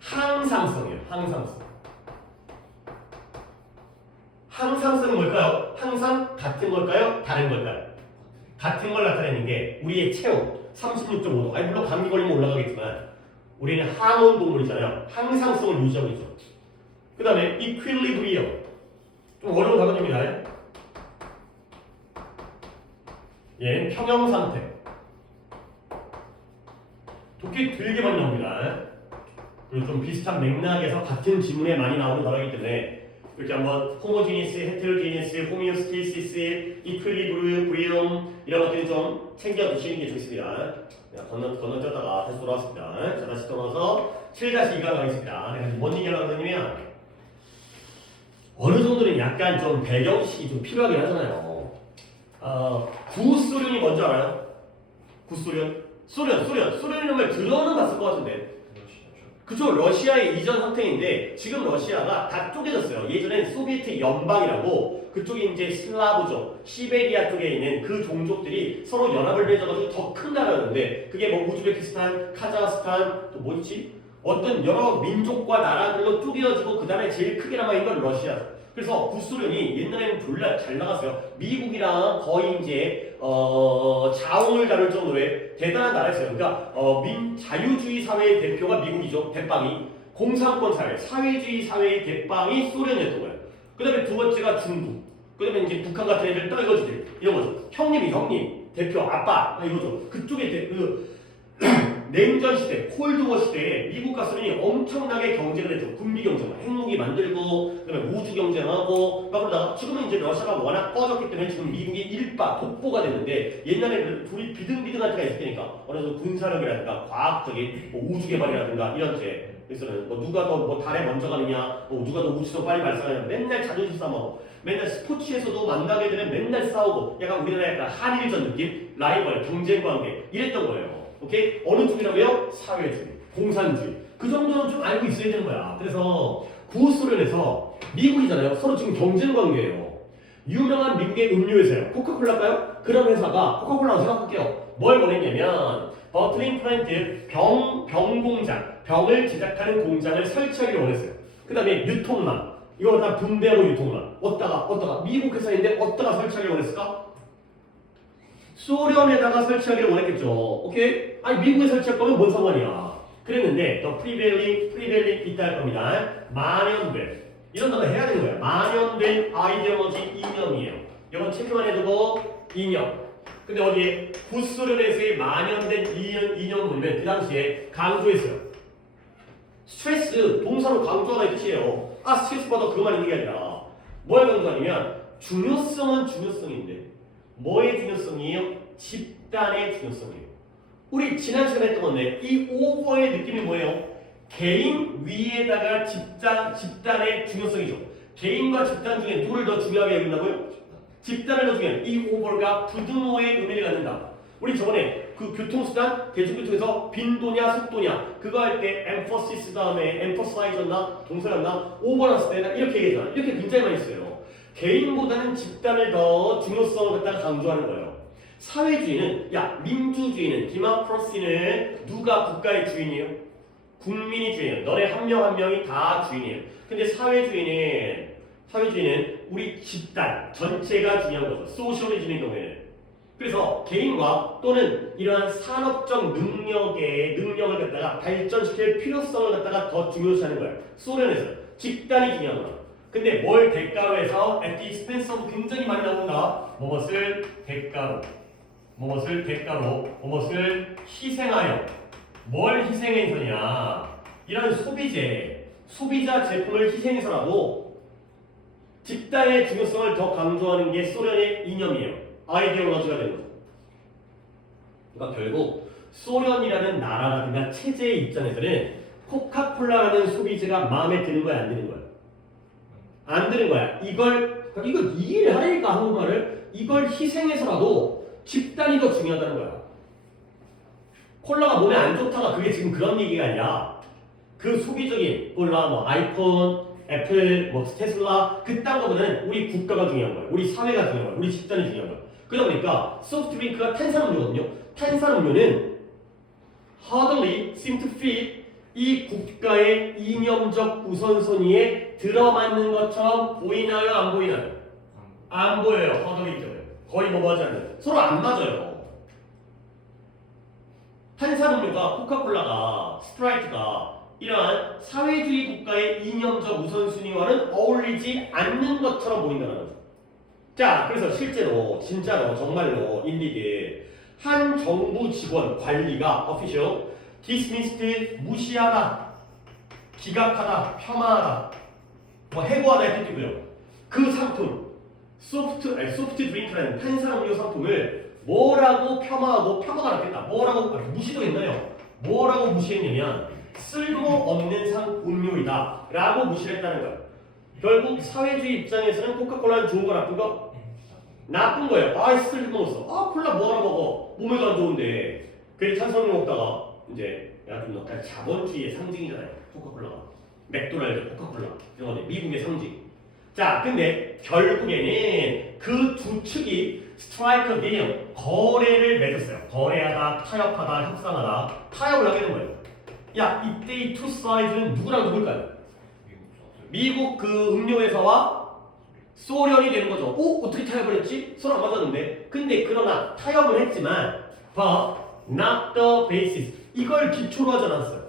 항상성이에요. 항상성은 뭘까요? 항상 같은 걸까요? 다른 걸까요? 같은 걸 나타내는 게 우리의 체온 36.5도. 아니 물론 감기 걸리면 올라가겠지만 우리는 항온 동물이잖아요. 항상성을 유지하고 있죠. 그 다음에 이퀄리브리엄. 좀 어려운 단어입니다. 얘는 평형 상태. 독해 되게 많이 나옵니다. 그리고 좀 비슷한 맥락에서 같은 지문에 많이 나오는 단어이기 때문에 이렇게 한번 호모지니스, 헤테로지니스, 호미오스테이시스, 이퀄리브리엄 이런 것들이 좀 챙겨 두시는 게 좋습니다. 건너뛰었다가 다시 돌아왔습니다. 자, 다시 돌아와서 7-2가 가겠습니다. 뭔 얘기를 하느냐면 어느 정도는 약간 좀 배경식이 좀 필요하긴 하잖아요. 구소련이 뭔지 알아요? 구소련? 소련이란 말 들어는 봤을 것 같은데. 그쵸, 러시아의 이전 상태인데 지금 러시아가 다 쪼개졌어요. 예전엔 소비에트 연방이라고 그쪽이 이제 슬라브족, 시베리아 쪽에 있는 그 종족들이 서로 연합을 맺어가지고 더 큰 나라였는데 그게 뭐 우즈베키스탄, 카자흐스탄 또 뭐 있지? 어떤 여러 민족과 나라들로 쪼개어지고 그 다음에 제일 크게 남아있는 건 러시아. 그래서 구소련이 옛날에는 졸라 잘 나갔어요. 미국이랑 거의 이제 자웅을 다룰 정도의 대단한 나라였어요. 그러니까 자유주의 사회의 대표가 미국이죠. 대빵이. 공산권 사회, 사회주의 사회의 대빵이 소련이었던 거예요. 그 다음에 두 번째가 중국. 그 다음에 이제 북한 같은 애들 떨거지들 이런 거죠. 형님, 대표, 아빠 이거죠. 그쪽에 냉전 시대, 콜드워 시대에 미국과 소련이 엄청나게 경쟁을 했죠. 군비 경쟁, 핵무기 만들고, 그다음에 우주 경쟁하고, 막 그러다가 지금은 이제 러시아가 워낙 꺼졌기 때문에 지금 미국이 독보가 됐는데 옛날에는 둘이 비등비등할 때가 있을 테니까 어느 정도 군사력이라든가 과학적인 뭐 우주 개발이라든가 이런 데 그래서는 뭐 누가 더 뭐 달에 먼저 가느냐, 뭐 누가 더 우주선 빨리 발사하느냐 맨날 자존심 싸움하고 맨날 스포츠에서도 만나게 되면 맨날 싸우고 약간 우리나라 약간 한일전 느낌, 라이벌, 경쟁 관계 이랬던 거예요. 오케이? 어느 쪽이라고요? 사회주의, 공산주의. 그 정도는 좀 알고 있어야 되는 거야. 그래서 구소련에서 미국이잖아요. 서로 지금 경쟁 관계예요. 유명한 미국의 음료 회사예요. 코카콜라일까요? 그런 회사가 코카콜라라고 생각할게요. 뭘 원했냐면 버틀링 플랜트 병 공장, 병을 제작하는 공장을 설치하기를 원했어요. 그 다음에 유통망, 이거 다 분배하고 유통망. 어디다가 미국 회사인데 어디다가 설치하기를 원했을까? 소련에다가 설치하기를 원했겠죠. 오케이? 아니 미국에 설치할 거면 뭔 상관이야. 그랬는데 더 프리벨링 있다 할 겁니다. 만연된 이런 단어 해야 되는 거야. 만연된 아이디어로지 이념이에요. 이건 체크만 해두고 이념. 근데 어디에 구소련에서의 만연된 이념을 보면 그 당시에 강조했어요. 스트레스 동사로 강조하다는 뜻이에요. 스트레스 받아 그것만 있는 게 아니라 뭘 강조하냐면 중요성은 중요성인데 뭐의 중요성이에요? 집단의 중요성이에요. 우리 지난 시간에 했던 건데 이 오버의 느낌이 뭐예요? 개인 위에다가 집단의 중요성이죠. 개인과 집단 중에 누구를 더 중요하게 여긴다고요? 집단을 더 중요해. 이 오버가 부등호의 의미를 갖는다. 우리 저번에 그 교통수단, 대중교통에서 빈도냐 속도냐 그거 할 때 emphasis 다음에 emphasize였나 동사였나 오버 났을 때 이렇게 얘기하잖아. 이렇게 굉장히 많이 써요. 개인보다는 집단을 더 중요성을 갖다가 강조하는 거예요. 사회주의는 민주주의는 디모크라시는 누가 국가의 주인이에요? 국민이 주인이에요. 너네 한 명 한 명이 다 주인이에요. 근데 사회주의는 우리 집단 전체가 중요한 거죠. 소셜리즘의 경우에는. 그래서 개인과 또는 이러한 산업적 능력을 갖다가 발전시킬 필요성을 갖다가 더 중요시하는 거예요. 소련에서 집단이 중요한 거예요. 근데 뭘 대가로 해서 at the expense of 굉장히 많이 나온다. 무엇을 대가로, 무엇을 희생하여. 뭘 희생해서냐? 이런 소비자 제품을 희생해서라도 집단의 중요성을 더 강조하는 게 소련의 이념이에요. 아이디올로지가 되는 거죠. 그러니까 결국 소련이라는 나라라든가 체제의 입장에서는 코카콜라라는 소비자가 마음에 드는 거야, 안 드는 거야? 안 드는 거야. 이걸 이해를 하려니까 한국말을 이걸 희생해서라도 집단이 더 중요하다는 거야. 콜라가 몸에 안 좋다가 그게 지금 그런 얘기가 아니라 그 소비적인 콜라, 뭐 아이폰, 애플, 뭐 테슬라 그딴 거보다는 우리 국가가 중요한 거야. 우리 사회가 중요한 거야. 우리 집단이 중요한 거야. 그러다 보니까 소프트드링크가 탄산음료거든요. 탄산음료는 hardly seem to fit 이 국가의 이념적 우선순위에 들어맞는 것처럼 보이나요? 안 보이나요? 안 보여요. hardly 있잖아요. 거의 뭐하지 않는. 서로 안 맞아요. 탄산음료가 코카콜라가 스프라이트가 이러한 사회주의 국가의 이념적 우선순위와는 어울리지 않는 것처럼 보인다는 거죠. 자, 그래서 실제로 진짜로 정말로 인디드 한 정부 직원 관리가 official dismissed 무시하다, 기각하다, 폄하하다, 뭐 해고하다 했던 뜻이고요. 그 상품 소프트 드링크라는 탄산음료 상품을 뭐라고 폄하가 낫겠다. 뭐라고 무시도 했나요? 뭐라고 무시했냐면 쓸모없는 음료이다 라고 무시를 했다는 거예요. 결국 사회주의 입장에서는 코카콜라는 좋은 거 나쁜 거? 나쁜 거예요. 쓸모없어. 콜라 뭐하러 먹어? 몸에도 안 좋은데. 괜히 탄산음료 먹다가 이제 좀 약간 자본주의의 상징이잖아요. 코카콜라가. 맥도날드, 코카콜라 이런 거는 미국의 상징. 자, 근데 결국에는 그 두 측이 스트라이크 딜 거래를 맺었어요. 거래하다, 타협하다, 협상하다, 타협을 하게 된 거예요. 이때 이 투 사이드는 누구랑 누굴까요? 미국 그 음료회사와 소련이 되는 거죠. 어떻게 타협을 했지? 서로 안 맞았는데. 근데 그러나 타협을 했지만 but not the basis. 이걸 기초로 하지 않았어요.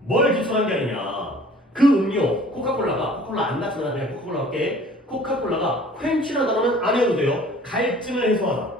뭘 기초로 한 게 아니냐. 그 음료, 코카콜라 안 나타나 그냥 코카콜라 할게. 코카콜라가 퀸치라는 단어는 안 해도 돼요. 갈증을 해소하다.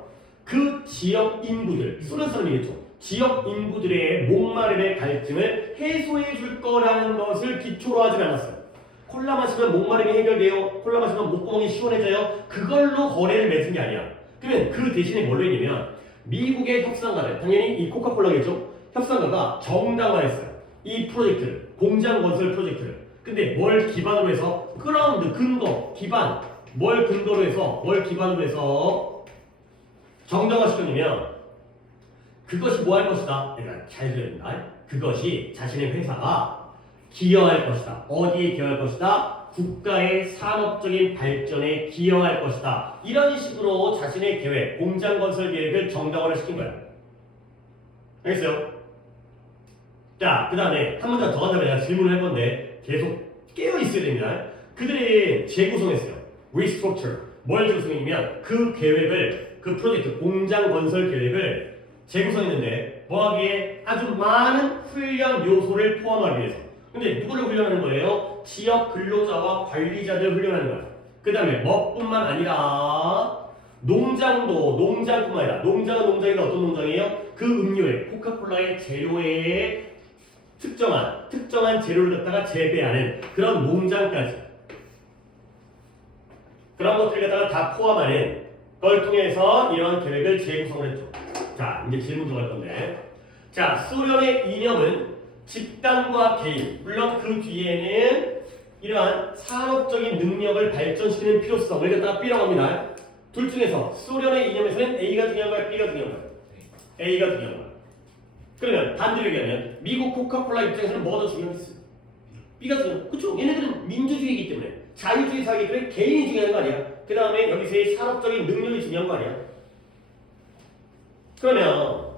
그 지역 인구들, 소련 사람이겠죠. 지역 인구들의 목마름의 갈증을 해소해 줄 거라는 것을 기초로 하지 않았어요. 콜라 마시면 목마름이 해결돼요. 콜라 마시면 목구멍이 시원해져요. 그걸로 거래를 맺은 게 아니야. 그러면 그 대신에 뭘로 했냐면 미국의 협상가들, 당연히 이 코카콜라겠죠. 협상가가 정당화했어요. 이 프로젝트를, 공장 건설 프로젝트를. 근데 뭘 기반으로 해서 그라운드, 근거, 기반, 뭘 근거로 해서 뭘 기반으로 해서 정당화시켰냐면 그것이 뭐 할 것이다. 내가 잘 들린다. 그것이 자신의 회사가 기여할 것이다. 어디에 기여할 것이다? 국가의 산업적인 발전에 기여할 것이다. 이런 식으로 자신의 계획, 공장 건설 계획을 정당화를 시킨 거야. 알겠어요? 자, 그 다음에 한 문장 더 한다면 내가 질문을 할 건데 계속 깨어 있어야 됩니다. 그들이 재구성했어요. restructure. 뭘 재구성했냐면 그 계획을, 그 프로젝트, 공장 건설 계획을 재구성했는데 뭐하기에 아주 많은 훈련 요소를 포함하기 위해서. 근데 누구를 훈련하는 거예요? 지역 근로자와 관리자들 훈련하는 거야. 그 다음에 뭐뿐만 아니라 농장뿐만 아니라 농장은 농장이다. 어떤 농장이에요? 그 음료에 코카콜라의 재료에 특정한 재료를 갖다가 재배하는 그런 농장까지, 그런 것들을 갖다가 다 포함하는 그걸 통해서 이런 계획을 재구성을 했죠. 자, 이제 질문 들어갈 건데. 자, 소련의 이념은 집단과 개인, 물론 그 뒤에는 이러한 산업적인 능력을 발전시키는 필요성을 갖다가 B라고 합니다. 둘 중에서 소련의 이념에서는 A가 중요한 거야, B가 중요한 거야? A가 중요한 거야. 그러면 반대로 얘기하면 미국 코카콜라 입장에서는 뭐가 더 중요하겠어요? B가 중요해. 그쵸? 얘네들은 민주주의이기 때문에 자유주의 사회이기 때문에 개인이 중요한 거 아니야? 그 다음에 여기서의 산업적인 능력이 중요한 거 아니야? 그러면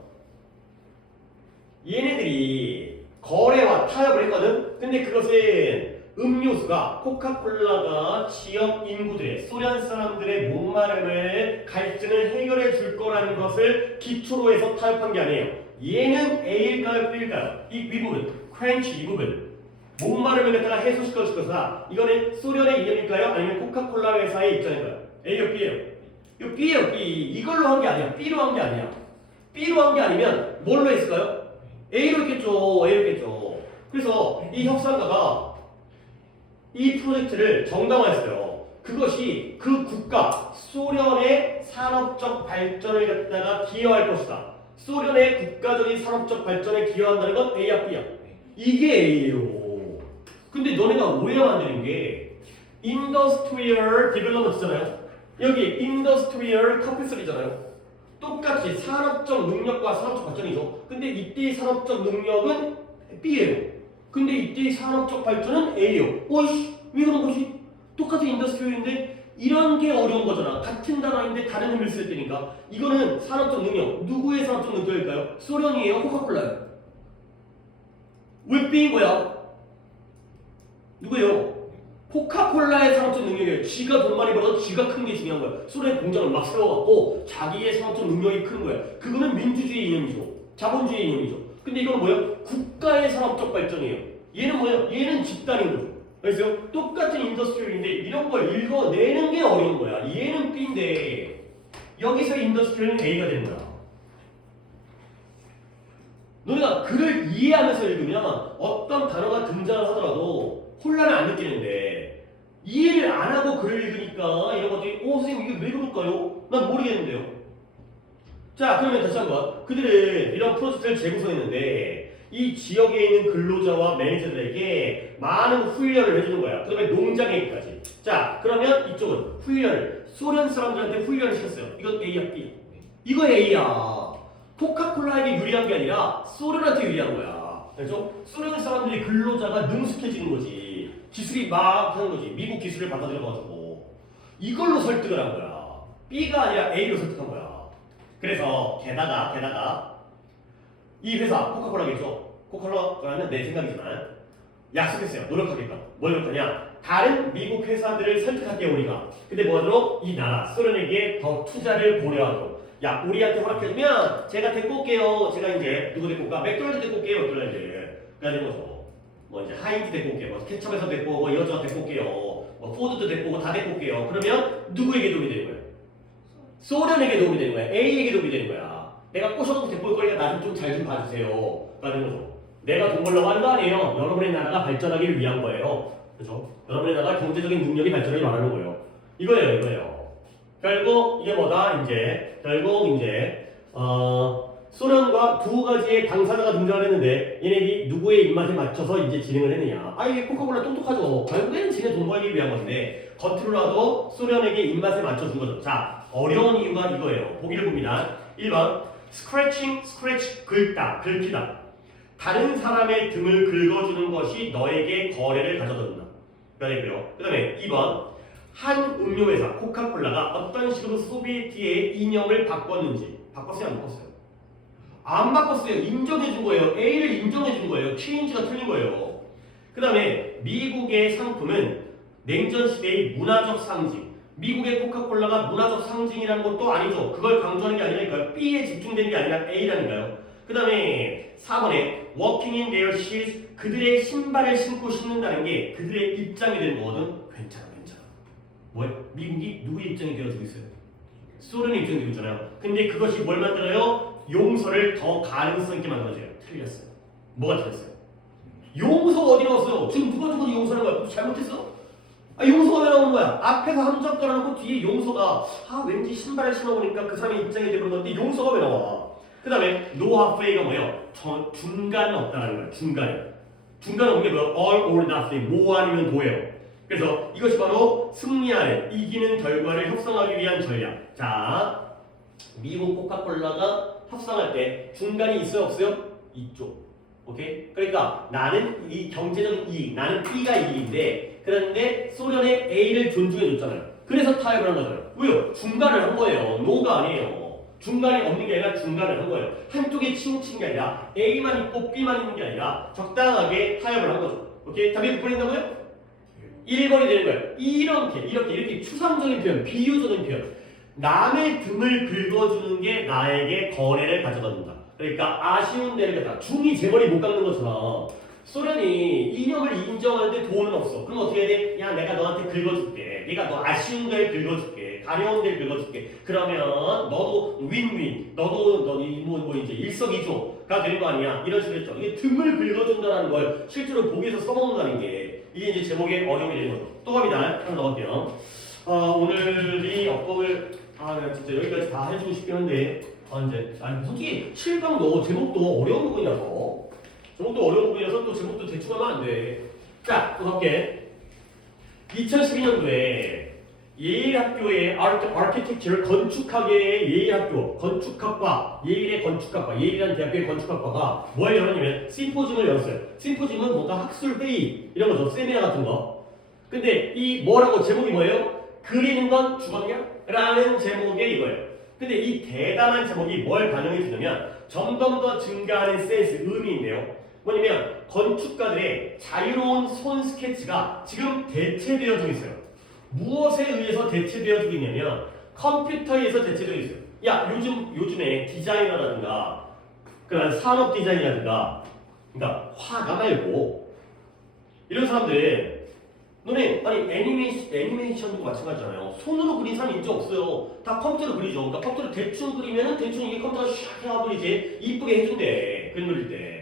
얘네들이 거래와 타협을 했거든? 근데 그것은 음료수가 코카콜라가 지역 인구들의 소련 사람들의 목마름을 갈증을 해결해 줄 거라는 것을 기초로 해서 타협한 게 아니에요. 얘는 A일까요? B일까요? 이 부분, 퀸치 이 부분 목마름을 갖다가 해소시켜 줄 것이다. 이거는 소련의 이념일까요? 아니면 코카콜라 회사의 입장일까요? A요 B예요? 이거 B예요 B. 이걸로 한 게 아니야. B로 한 게 아니야. B로 한 게 아니면 뭘로 했을까요? A로 했겠죠. A로 했겠죠. 그래서 이 협상가가 이 프로젝트를 정당화했어요. 그것이 그 국가, 소련의 산업적 발전을 갖다가 기여할 것이다. 소련의 국가적인 산업적 발전에 기여한다는 건 A야 B야? 이게 A예요. 근데 너네가 오해가 만드는 게 Industrial Development잖아요. 여기 Industrial Capital이잖아요. 똑같이 산업적 능력과 산업적 발전이죠. 근데 이때의 산업적 능력은 B예요. 근데 이때의 산업적 발전은 A예요. 어이씨, 왜 그런 거지? 똑같은 인더스트리얼인데 이런 게 어려운 거잖아. 같은 단어인데 다른 의미를 쓸 때니까. 이거는 산업적 능력. 누구의 산업적 능력일까요? 소련이에요? 코카콜라예요? 왜 B인 거야? 누구예요? 코카콜라의 산업적 능력이에요. 지가 돈 많이 벌어서 지가 큰 게 중요한 거야. 소련 공장을 막 세워갖고 자기의 산업적 능력이 큰 거야. 그거는 민주주의 이념이죠. 자본주의 이념이죠. 근데 이건 뭐야? 국가의 산업적 발전이에요. 얘는 뭐야? 얘는 집단인 거죠. 그래서 똑같은 인더스트리얼인데 이런 걸 읽어내는 게 어려운 거야. 얘는 B인데 여기서 인더스트리얼은 A가 되는 거야. 너네가 글을 이해하면서 읽으면 어떤 단어가 등장을 하더라도 혼란을 안 느끼는데 이해를 안 하고 글을 읽으니까 이런 것들이 선생님 이게 왜 그럴까요? 난 모르겠는데요. 자, 그러면 다시 한번 그들은 이런 프로젝트를 재구성했는데 이 지역에 있는 근로자와 매니저들에게 많은 훈련을 해주는 거야. 그다음에 농장에까지. 자, 그러면 이쪽은 훈련을 소련 사람들한테 훈련을 시켰어요. 이건 A야 B. 이거 A야. 코카콜라에게 유리한 게 아니라 소련한테 유리한 거야. 그렇죠? 소련 사람들이 근로자가 능숙해지는 거지. 기술이 막 하는 거지. 미국 기술을 받아들여가지고 이걸로 설득을 한 거야. B가 아니라 A로 설득한 거야. 그래서 게다가 이 회사 코카콜라겠죠. 코카콜라는 내 생각이지만 약속했어요. 노력하겠다. 뭘 노력하냐? 다른 미국 회사들을 설득할게요 우리가. 근데 뭐하도록? 이 나라 소련에게 더 투자를 고려하고. 야, 우리한테 허락해주면 제가 데리고 올게요. 제가 이제 누구 데리고 올까? 맥도날드 데리고 올게요. 맥도날드. 그래가지고 뭐 이제 하인즈 데리고 올게요. 뭐 케첩에서 데리고 오고 이것저것 데리고 올게요. 뭐 포드도 데리고 오고 다 데리고 올게요. 그러면 누구에게 도움이 되는 거예요? 소련에게 도움이 되는 거야. A에게 도움이 되는 거야. 내가 꼬셔서 데리고 올 거니까 나 좀 잘 좀 봐주세요. 라는 거죠. 내가 돈 벌려고 하는 거 아니에요. 여러분의 나라가 발전하기를 위한 거예요. 그렇죠? 여러분의 나라가 경제적인 능력이 발전하기 말하는 거예요. 이거예요. 결국 이게 뭐다? 결국 소련과 두 가지의 당사자가 등장을 했는데 얘네들이 누구의 입맛에 맞춰서 이제 진행을 했느냐? 이게 코카콜라 똑똑하죠. 결국에는 지네 돈 벌기 위한 건데 겉으로라도 소련에게 입맛에 맞춰준 거죠. 자, 어려운 이유가 이거예요. 보기를 봅니다. 1번 scratch 긁기다. 다른 사람의 등을 긁어주는 것이 너에게 거래를 가져다 준다. 그 다음에 2번 한 음료회사 코카콜라가 어떤 식으로 소비에트의 이념을 바꿨는지. 바꿨어요? 안 바꿨어요? 안 바꿨어요. 인정해준 거예요. A를 인정해준 거예요. 체인지가 틀린 거예요. 그 다음에 미국의 상품은 냉전 시대의 문화적 상징. 미국의 코카콜라가 문화적 상징이라는 것도 아니죠. 그걸 강조하는 게 아니라니까요. B에 집중되는 게 아니라 A라니까요. 그 다음에 4번에 walking in their shoes, 그들의 신발을 신고 신는다는 게 그들의 입장이 되는 거거든. 괜찮아. 뭐예요? 미국이 누구의 입장이 되어주고 있어요? 소련의 입장이 되고 있잖아요. 근데 그것이 뭘 만들어요? 용서를 더 가능성 있게 만들어줘요. 틀렸어요. 뭐가 틀렸어요? 용서 어디 나왔어요? 지금 누가 용서하는 거야? 잘못했어? 용서가 왜 나오는 거야? 앞에서 함정 깔아놓고 뒤에 용서가 왠지 신발을 신어보니까 그 사람의 입장이 되는 건데 용서가 왜 나와? 그 다음에 no halfway가 뭐예요? 중간은 없다는 거야. 중간은 없는 게 뭐야? all or nothing, 뭐 아니면 도예요. 그래서 이것이 바로 승리하는 이기는 결과를 협상하기 위한 전략. 자, 미국 코카콜라가 협상할 때 중간이 있어요 없어요? 이쪽. 오케이? 그러니까 나는 이 경제적인 이익, 나는 B가 이익인데 그런데 소련의 A를 존중해 줬잖아요. 그래서 타협을 한 거잖아요. 왜요? 중간을 한 거예요. 노가 아니에요. 중간이 없는 게 아니라 중간을 한 거예요. 한쪽에 치우친 게 아니라 A만 있고 B만 있는 게 아니라 적당하게 타협을 한 거죠. 오케이? 답이 몇 번인다고요? 1번이 되는 거예요. 이렇게 추상적인 표현, 비유적인 표현. 남의 등을 긁어주는 게 나에게 거래를 가져다준다. 그러니까 아쉬운 데를 갖다 중이 제 머리 못 깎는 것처럼 소련이 이념을 인정하는데 돈은 없어. 그럼 어떻게 해야 돼? 야, 내가 너한테 긁어줄게. 내가 너 아쉬운 데를 긁어줄게. 가려운 데를 긁어줄게. 그러면 너도 윈윈. 너도 이제 일석이조가 되는 거 아니야? 이런 식으로 했죠. 이게 등을 긁어준다는 걸 실제로 보기에서 써먹는다는 게 이게 이제 제목의 어려움이 되는 거죠. 또 갑니다. 하나 넣을게요. 오늘 이 업법을 내가 진짜 여기까지 다 해주고 싶긴 한데 솔직히 7강도 제목도 어려운 부분이라서 또 제목도 대충 하면 안 돼. 자, 또 갈게. 2012년도에 예일학교의 아키텍처를 건축학의 예일학교 건축학과 예일이라는 대학교의 건축학과가 뭘 열었냐면 심포지움을 열었어요. 심포지움은 뭔가 학술 회의 이런 거죠. 세미나 같은 거. 근데 이 뭐라고 제목이 뭐예요? 그리는 건 죽었냐? 라는 제목이 이거예요. 근데 이 대담한 제목이 뭘 반영해 주냐면 점점 더 증가하는 센스, 의미인데요. 뭐냐면 건축가들의 자유로운 손 스케치가 지금 대체되어지고 있어요. 무엇에 의해서 대체되어지고 있냐면 컴퓨터에 의해서 대체되어 있어요. 야, 요즘에 디자이너라든가 그런 산업 디자인이라든가 그러니까 화가 말고 이런 사람들 너네 아니 애니메이션도 마찬가지잖아요. 손으로 그린 사람이 이제 없어요. 다 컴퓨터로 그리죠. 그러니까 컴퓨터로 대충 그리면은 대충 이게 컴퓨터가 샥 하고 이제 이쁘게 해준대. 그림 그릴 때.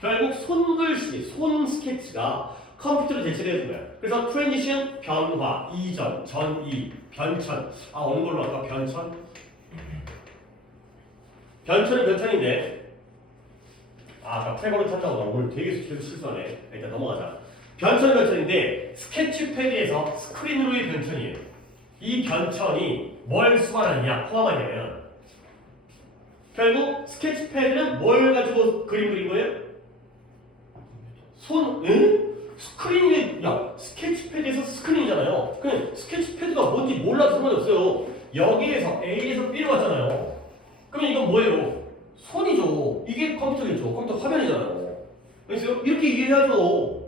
결국 손글씨, 손 스케치가 컴퓨터로 대체되는 거야. 그래서 트랜지션, 변화, 이전, 전이, 변천. 어느 걸로 할까? 변천? 변천은 변천인데 아까 프레버를 찾다고 오늘 되게 계속 실수하네. 일단 넘어가자. 변천은 변천인데 스케치패드에서 스크린으로의 변천이에요. 이 변천이 뭘 포함하냐면 결국 스케치패드는 뭘 가지고 그림 그린 거예요? 스크린이 스케치패드에서 스크린이잖아요. 그냥 스케치패드가 뭔지 몰라도 상관없어요. 여기에서 A에서 B로 왔잖아요. 그러면 이건 뭐예요? 손이죠. 이게 컴퓨터겠죠. 컴퓨터 화면이잖아요. 알겠어요? 이렇게 이해해야죠.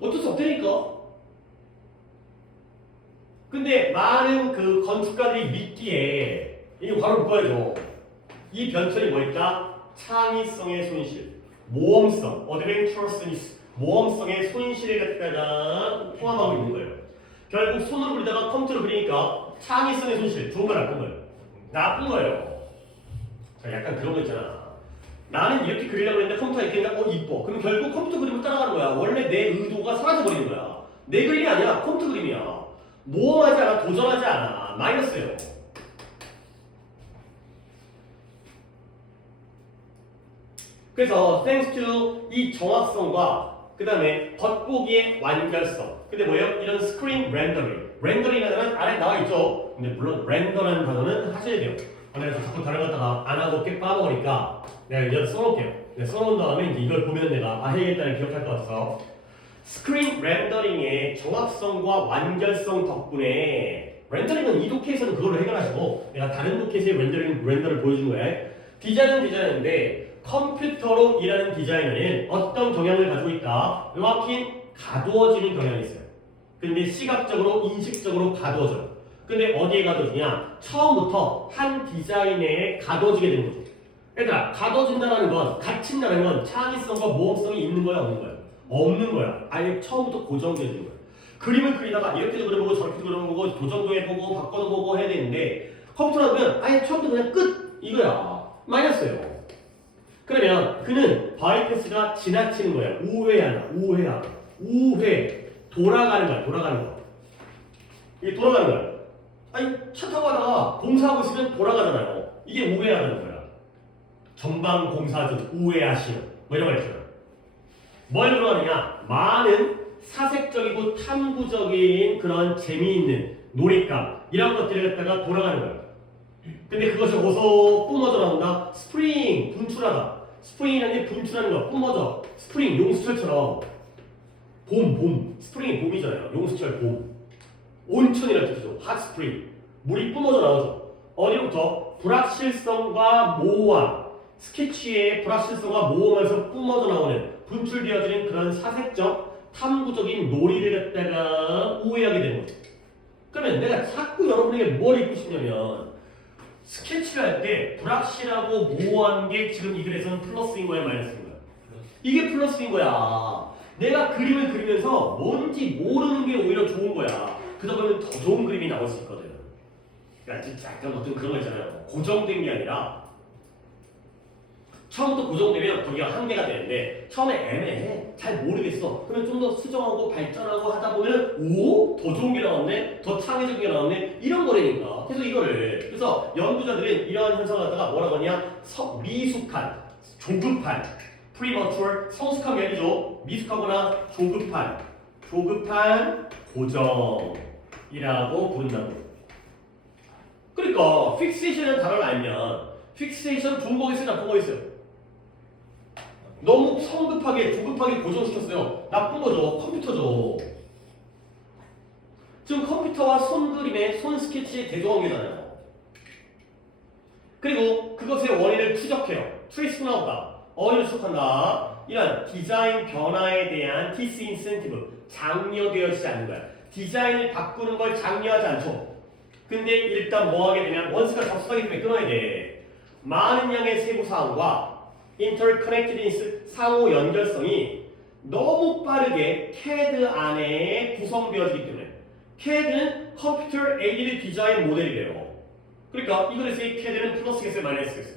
어쩔 수 없다니까. 근데 많은 그 건축가들이 믿기에 이거 바로 묶어야죠. 이 변천이 뭘까? 창의성의 손실, 모험성, 어드벤처러스니스, 모험성의 손실을 갖다가 포함하고 있는 거예요. 결국 손으로 그리다가 컴퓨터로 그리니까 창의성의 손실, 좋은 거 나쁜 거예요? 나쁜 거예요. 자, 약간 그런 거 있잖아. 나는 이렇게 그리려고 했는데 컴퓨터가 이렇게 하니까 이뻐. 그럼 결국 컴퓨터 그림을 따라가는 거야. 원래 내 의도가 사라져버리는 거야. 내 그림이 아니야. 컴퓨터 그림이야. 모험하지 않아. 도전하지 않아. 마이너스예요. 그래서 thanks to 이 정확성과 그 다음에 겉보기의 완결성. 근데 뭐예요? 이런 스크린 렌더링이라는 단어는 아래 나와 있죠. 근데 물론 렌더라는 단어는 하셔야 돼요. 그래서 자꾸 다른 거 갖다가 안 하고 이렇게 빠먹으니까 내가 이제 써놓을게요. 써놓은 다음에 이제 이걸 보면 내가 해야겠다는 기억할 것 같아서 스크린 렌더링의 정확성과 완결성 덕분에 렌더링은 이 도케에서는 그걸로 해결하시고 내가 다른 도케에서의 렌더를 보여준 거예요. 디자인은 디자인인데 컴퓨터로 일하는 디자이너는 어떤 경향을 가지고 있다? 막힌 가두어지는 경향이 있어요. 근데 시각적으로 인식적으로 가두어져요. 근데 어디에 가둬지냐? 처음부터 한 디자인에 가둬지게 되는 거죠. 얘들아, 가둬진다는 건, 갇힌다는 건 창의성과 모험성이 있는 거야, 없는 거야? 없는 거야. 아예 처음부터 고정되어지는 거야. 그림을 그리다가 이렇게도 그려보고 저렇게도 그려보고 도전도 해보고 바꿔도 보고 해야 되는데 컴퓨터라면 아예 처음부터 그냥 끝! 이거야. 마이너스예요. 그러면 그는 바이패스가 지나치는 거야. 우회. 돌아가는 거야. 이게 돌아가는 거야. 아니 차 타고 가다가 공사하고 있으면 돌아가잖아요. 이게 우회하는 거야. 전방 공사 중 우회하시오. 뭐 이런 거 있잖아. 뭘 들어가느냐? 많은 사색적이고 탐구적인 그런 재미있는 놀잇감 이런 것들을 갖다가 돌아가는 거야. 근데 그것이 어디서 뿜어져 나온다? 스프링, 분출하다. 스프링이라는 게 분출하는 거, 뿜어져. 스프링, 용수철처럼. 봄. 스프링이 봄이잖아요. 용수철, 봄. 온천이라는 뜻이죠. 핫스프링. 물이 뿜어져 나오죠. 어디부터? 불확실성과 모호함. 스케치의 불확실성과 모호함에서 뿜어져 나오는 분출되어지는 그런 사색적, 탐구적인 놀이를 갖다가 우회하게 되는 거죠. 그러면 내가 자꾸 여러분에게 뭘 읽고 싶냐면 스케치를 할 때 불확실하고 모호한 게 지금 이 글에서는 플러스인 거야, 마이너스인 거야? 이게 플러스인 거야. 내가 그림을 그리면서 뭔지 모르는 게 오히려 좋은 거야. 그러다 보면 더 좋은 그림이 나올 수 있거든. 그러니까 진짜 약간 어떤 그런 거 있잖아요. 고정된 게 아니라 처음부터 고정되면 거기가 한계가 되는데 처음에 애매해. 잘 모르겠어. 그러면 좀 더 수정하고 발전하고 하다 보면 오? 더 좋은 게 나왔네? 더 창의적인 게 나왔네? 이런 거라니까. 그래서 연구자들은 이러한 현상을 갖다가 뭐라고 하냐? 미숙한, 조급한, premature, 성숙한 게 아니죠. 미숙하거나 조급한 고정이라고 부른다고. 그러니까 픽세이션이라는 단어를 알면 픽세이션 좋은 거 있어요? 나쁜 거 있어요? 너무 성급하게 조급하게 고정시켰어요. 나쁜 거죠. 컴퓨터죠. 지금 컴퓨터와 손그림의 손 스케치의 대조관계잖아요. 그리고 그것의 원인을 추적해요. 트레이스 나온다. 원인을 추적한다. 이런 디자인 변화에 대한 디스인센티브, 장려되어지지 않는 거야. 디자인을 바꾸는 걸 장려하지 않죠. 근데 일단 뭐 하게 되면 원스가 접속하기 때문에 끊어야 돼. 많은 양의 세부 사항과 interconnectedness 상호 연결성이 너무 빠르게 CAD 안에 구성되어지기 때문에 CAD는 컴퓨터 에이디드 디자인 모델이래요. 그러니까 이거에서의 CAD는 플러스겠어요, 마이너스겠어요?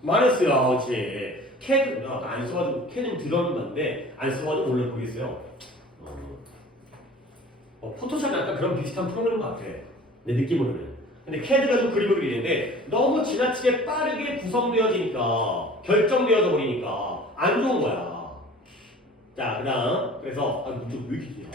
마이너스야, 그렇지. CAD 안 써가지고 CAD는 들어가는 건데 안 써가지고 원래 모르겠어요. 포토샵이 약간 그런 비슷한 프로그램인 것 같아. 내 느낌으로는. 근데 CAD가 좀 그림을 그리는데 너무 지나치게 빠르게 구성되어지니까 결정되어져 버리니까 안 좋은 거야. 자, 그다음 그래서 문제 왜 이렇게 기냐?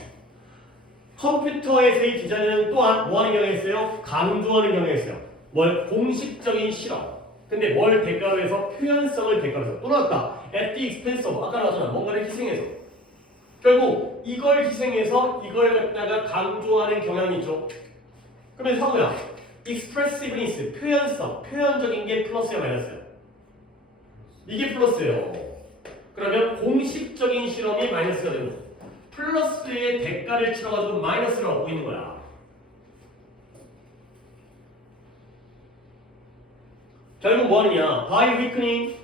컴퓨터에서의 디자인은 또한 뭐 하는 경향이 있어요? 강조하는 경향이 있어요. 뭘? 공식적인 실험. 근데 뭘 대가로 해서 표현성을 대가로 해서 또 나왔다. At the expense of 아까 나왔잖아. 뭔가를 희생해서. 결국 이걸 희생해서 이걸 갖다가 강조하는 경향이 있죠. 그러면 사고야. expressiveness, 표현성, 표현적인 게 플러스야 마이너스야? 이게 플러스예요. 그러면 공식적인 실험이 마이너스가 되는 거야. 플러스의 대가를 치러가지고 마이너스를 얻고 있는 거야. 결국 뭐 하느냐? by weakening,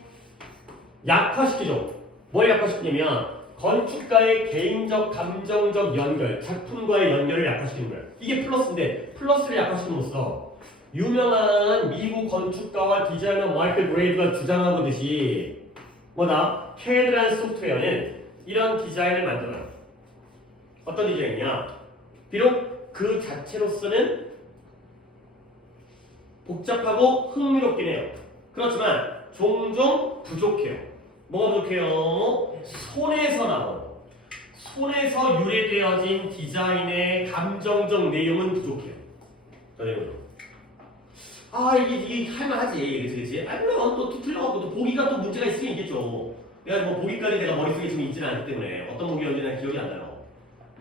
약화시키죠. 뭘 약화시키냐면 건축가의 개인적, 감정적 연결, 작품과의 연결을 약화시키는 거예요. 이게 플러스인데 플러스를 약화시킴으로써 유명한 미국 건축가와 디자이너 마이클 그레이브가 주장하듯이 뭐다? CAD라는 소프트웨어는 이런 디자인을 만들어요. 어떤 디자인이냐? 비록 그 자체로서는 복잡하고 흥미롭긴 해요. 그렇지만 종종 부족해요. 뭐가 부족해요? 손에서 유래되어진 디자인의 감정적 내용은 부족해요. 이게 할만하지. 그치? 물론 또 틀려갖고 또 보기가 또 문제가 있으면 있겠죠. 내가 뭐 보기까지 내가 머릿속에 지금 있지는 않기 때문에 어떤 보기였는지 기억이 안 나요.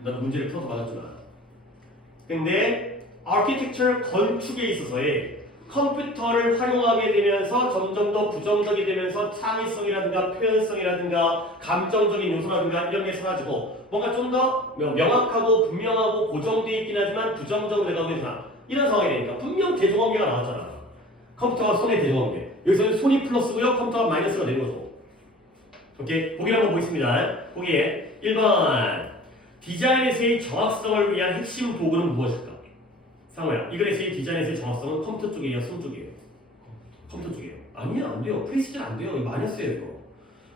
나도 문제를 풀어서 받았지만. 근데 architecture 건축에 있어서의 컴퓨터를 활용하게 되면서 점점 더 부정적이 되면서 창의성이라든가 표현성이라든가 감정적인 요소라든가 이런 게 사라지고 뭔가 좀 더 명확하고 분명하고 고정되어 있긴 하지만 부정적으로 돼가고 있으나 이런 상황이 되니까 분명 대조관계가 나왔잖아. 컴퓨터와 손의 대조관계. 여기서는 손이 플러스고요. 컴퓨터가 마이너스가 되는 거죠. 오케이? 보기를 한번 보겠습니다. 보기에 1번 디자인에서의 정확성을 위한 핵심 도구는 무엇일까? 상호야, 이 글에서의 디자인에서의 정확성은 컴퓨터 쪽이에요? 손 쪽이에요? 컴퓨터 쪽이에요. 아니야, 안 돼요. 프리시즌 안 돼요. 이거 마이너스예요, 이거.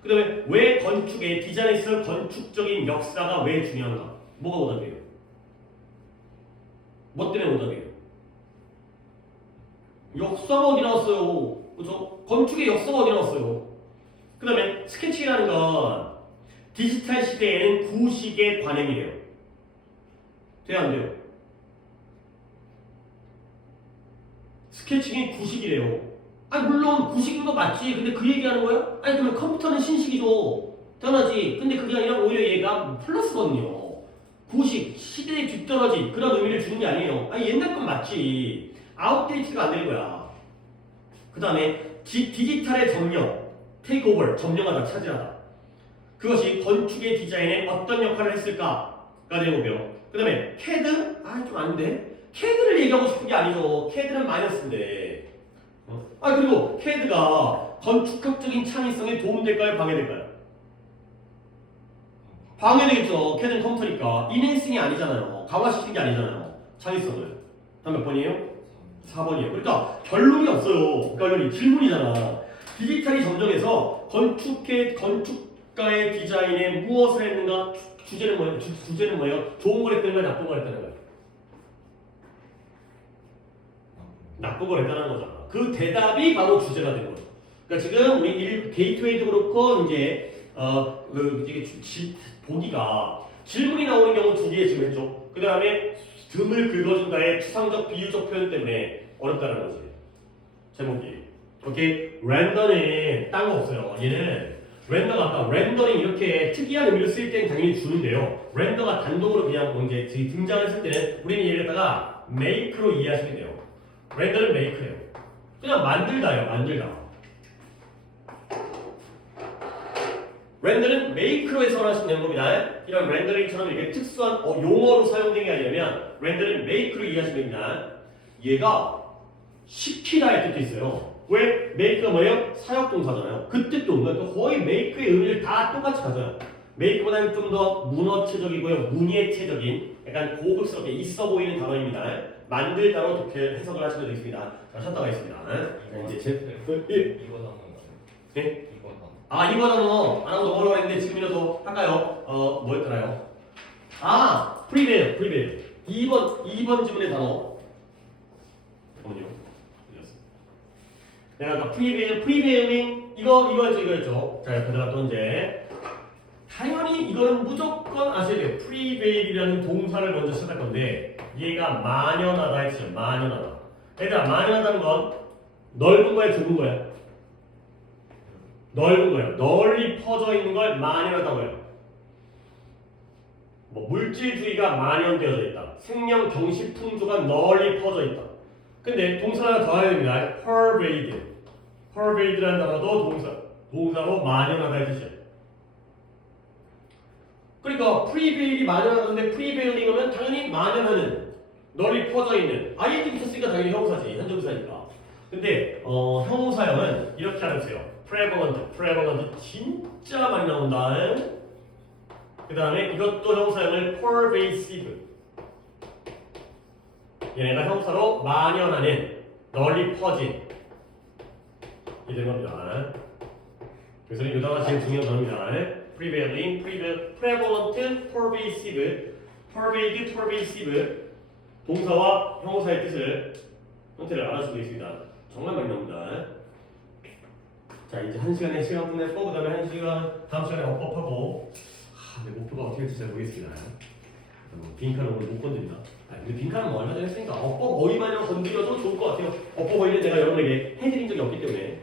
그 다음에 왜 건축에 디자인에서 건축적인 역사가 왜 중요한가? 뭐가 오답이에요? 뭐 때문에 오답이에요? 역사가 어디 나왔어요? 그죠? 건축의 역사가 어디 나왔어요? 그 다음에 스케치라는 건 디지털 시대에는 구식의 관행이래요. 돼요, 안 돼요? 스케칭이 구식이래요. 아니, 물론 구식인 거 맞지. 근데 그 얘기하는 거야? 아니, 그러면 컴퓨터는 신식이죠. 당연하지. 근데 그게 아니라 오히려 얘가 플러스거든요. 구식, 시대에 뒤떨어진 그런 의미를 주는 게 아니에요. 아니, 옛날 건 맞지. 아웃데이트가 안 되는 거야. 그 다음에 디지털의 점령, 테이크오버, 점령하다, 차지하다. 그것이 건축의 디자인에 어떤 역할을 했을까가 되는 거고요. 그 다음에 CAD? 아, 좀 아닌데? CAD를 얘기하고 싶은 게 아니죠. CAD는 마이너스인데. 아, 그리고 CAD가 건축학적인 창의성에 도움될까요? 방해될까요? 방해되겠죠. CAD는 컴퓨터니까. 인핸싱이 아니잖아요. 강화시키는 게 아니잖아요. 창의성을. 다음 몇 번이에요? 4번이에요. 그러니까 결론이 없어요. 결론이 질문이잖아. 디지털이 점정해서 건축가의 디자인에 무엇을 했는가? 주제는 뭐예요? 주제는 뭐예요? 좋은 걸 했다는 거야? 나쁜 걸 했다는 거야? 나쁜 걸 했다는 거잖아. 그 대답이 바로 주제가 된 거예요. 그러니까 지금 우리 게이트웨이도 그렇고 이제 보기가 질문이 나오는 경우 두 개 지금 했죠. 그 다음에 등을 긁어준다의 추상적 비유적 표현 때문에 어렵다는 거지. 제목이. 오케이. 렌더는 딴 거 없어요. 얘는 렌더가 아까 렌더링 이렇게 특이한 의미로 쓰일 때는 당연히 주는데요. 렌더가 단독으로 그냥 뭐 이제 등장을 했을 때는 우리는 얘를 갖다가 메이크로 이해하시면 돼요. 렌더는 메이크예요. 그냥 만들다예요. 만들다. 렌더는 메이크로 해석하시면 되는 겁니다. 이런 렌더링처럼 이렇게 특수한 용어로 사용된 게 아니라면 렌더는 메이크로 이해하시면 됩니다. 얘가 시키다의 뜻도 있어요. 왜? 메이크가 뭐예요? 사역동사잖아요. 그 뜻도 그러니까 거의 메이크의 의미를 다 똑같이 가져요. 메이크보다는 좀 더 문어체적이고요. 문예체적인 약간 고급스럽게 있어 보이는 단어입니다. 만들다로 이렇게 해석을 하시면 되겠습니다. 자, 쉬었다가 있습니다. 이제 이거 단어 네? 이거 단어 아, 이거 단어 안 하고 넘어가려고 했는데 지금이라도 할까요? 뭐였더라요? 아, 프리베일. 2번 지문의 단어. 잠깐만요. 내가 아까 프리베일링 이거였죠. 자, 그다가 또 이제 당연히 이거는 무조건 아셔야 돼요. 프리베일이라는 동사를 먼저 시작할 건데 얘가 만연하다 했죠. 만연하다. 얘들아, 만연하다는 건 넓은 거야, 좁은 거야? 넓은 거예요. 널리 퍼져 있는 걸 만연하다고 해요. 뭐 물질주의가 만연되어져 있다. 생명 경시 풍조가 널리 퍼져 있다. 근데 동사 하나 더 해야 됩니다. pervade. pervade라는 단어도 동사로 만연하다의 뜻이에요. 그러니까 prevail이 만연하다는데 prevailing 하면 당연히 만연하는, 널리 퍼져 있는. ing 붙였으니까 당연히 형사지. 현재분사니까. 근데 형용사형은 이렇게 하면서요. prevalent 진짜 많이 나온다. 그 다음에 이것도 형사형을 pervasive. 얘네가 형사로 만연하는, 널리 퍼진 이 된 겁니다. 그래서 이 단어가 제일 중요한 단어입니다. prevailing, prevalent, pervasive, pervade, pervasive 동사와 형용사의 형태를 알아주고 있습니다. 정말 많이 나옵니다. 자, 이제 1시간에 시간 끝냈고 그 다음에 1시간 다음 시간에 업업하고 내 목표가 어떻게 될지 잘 모르겠습니다. 빈칸은 오늘 못 건드린다. 근데 빈칸은 뭐 얼마 전에 했으니까 업법 어휘만이라도 건드려도 좋을 것 같아요. 업법 어휘는 내가 여러분에게 해드린 적이 없기 때문에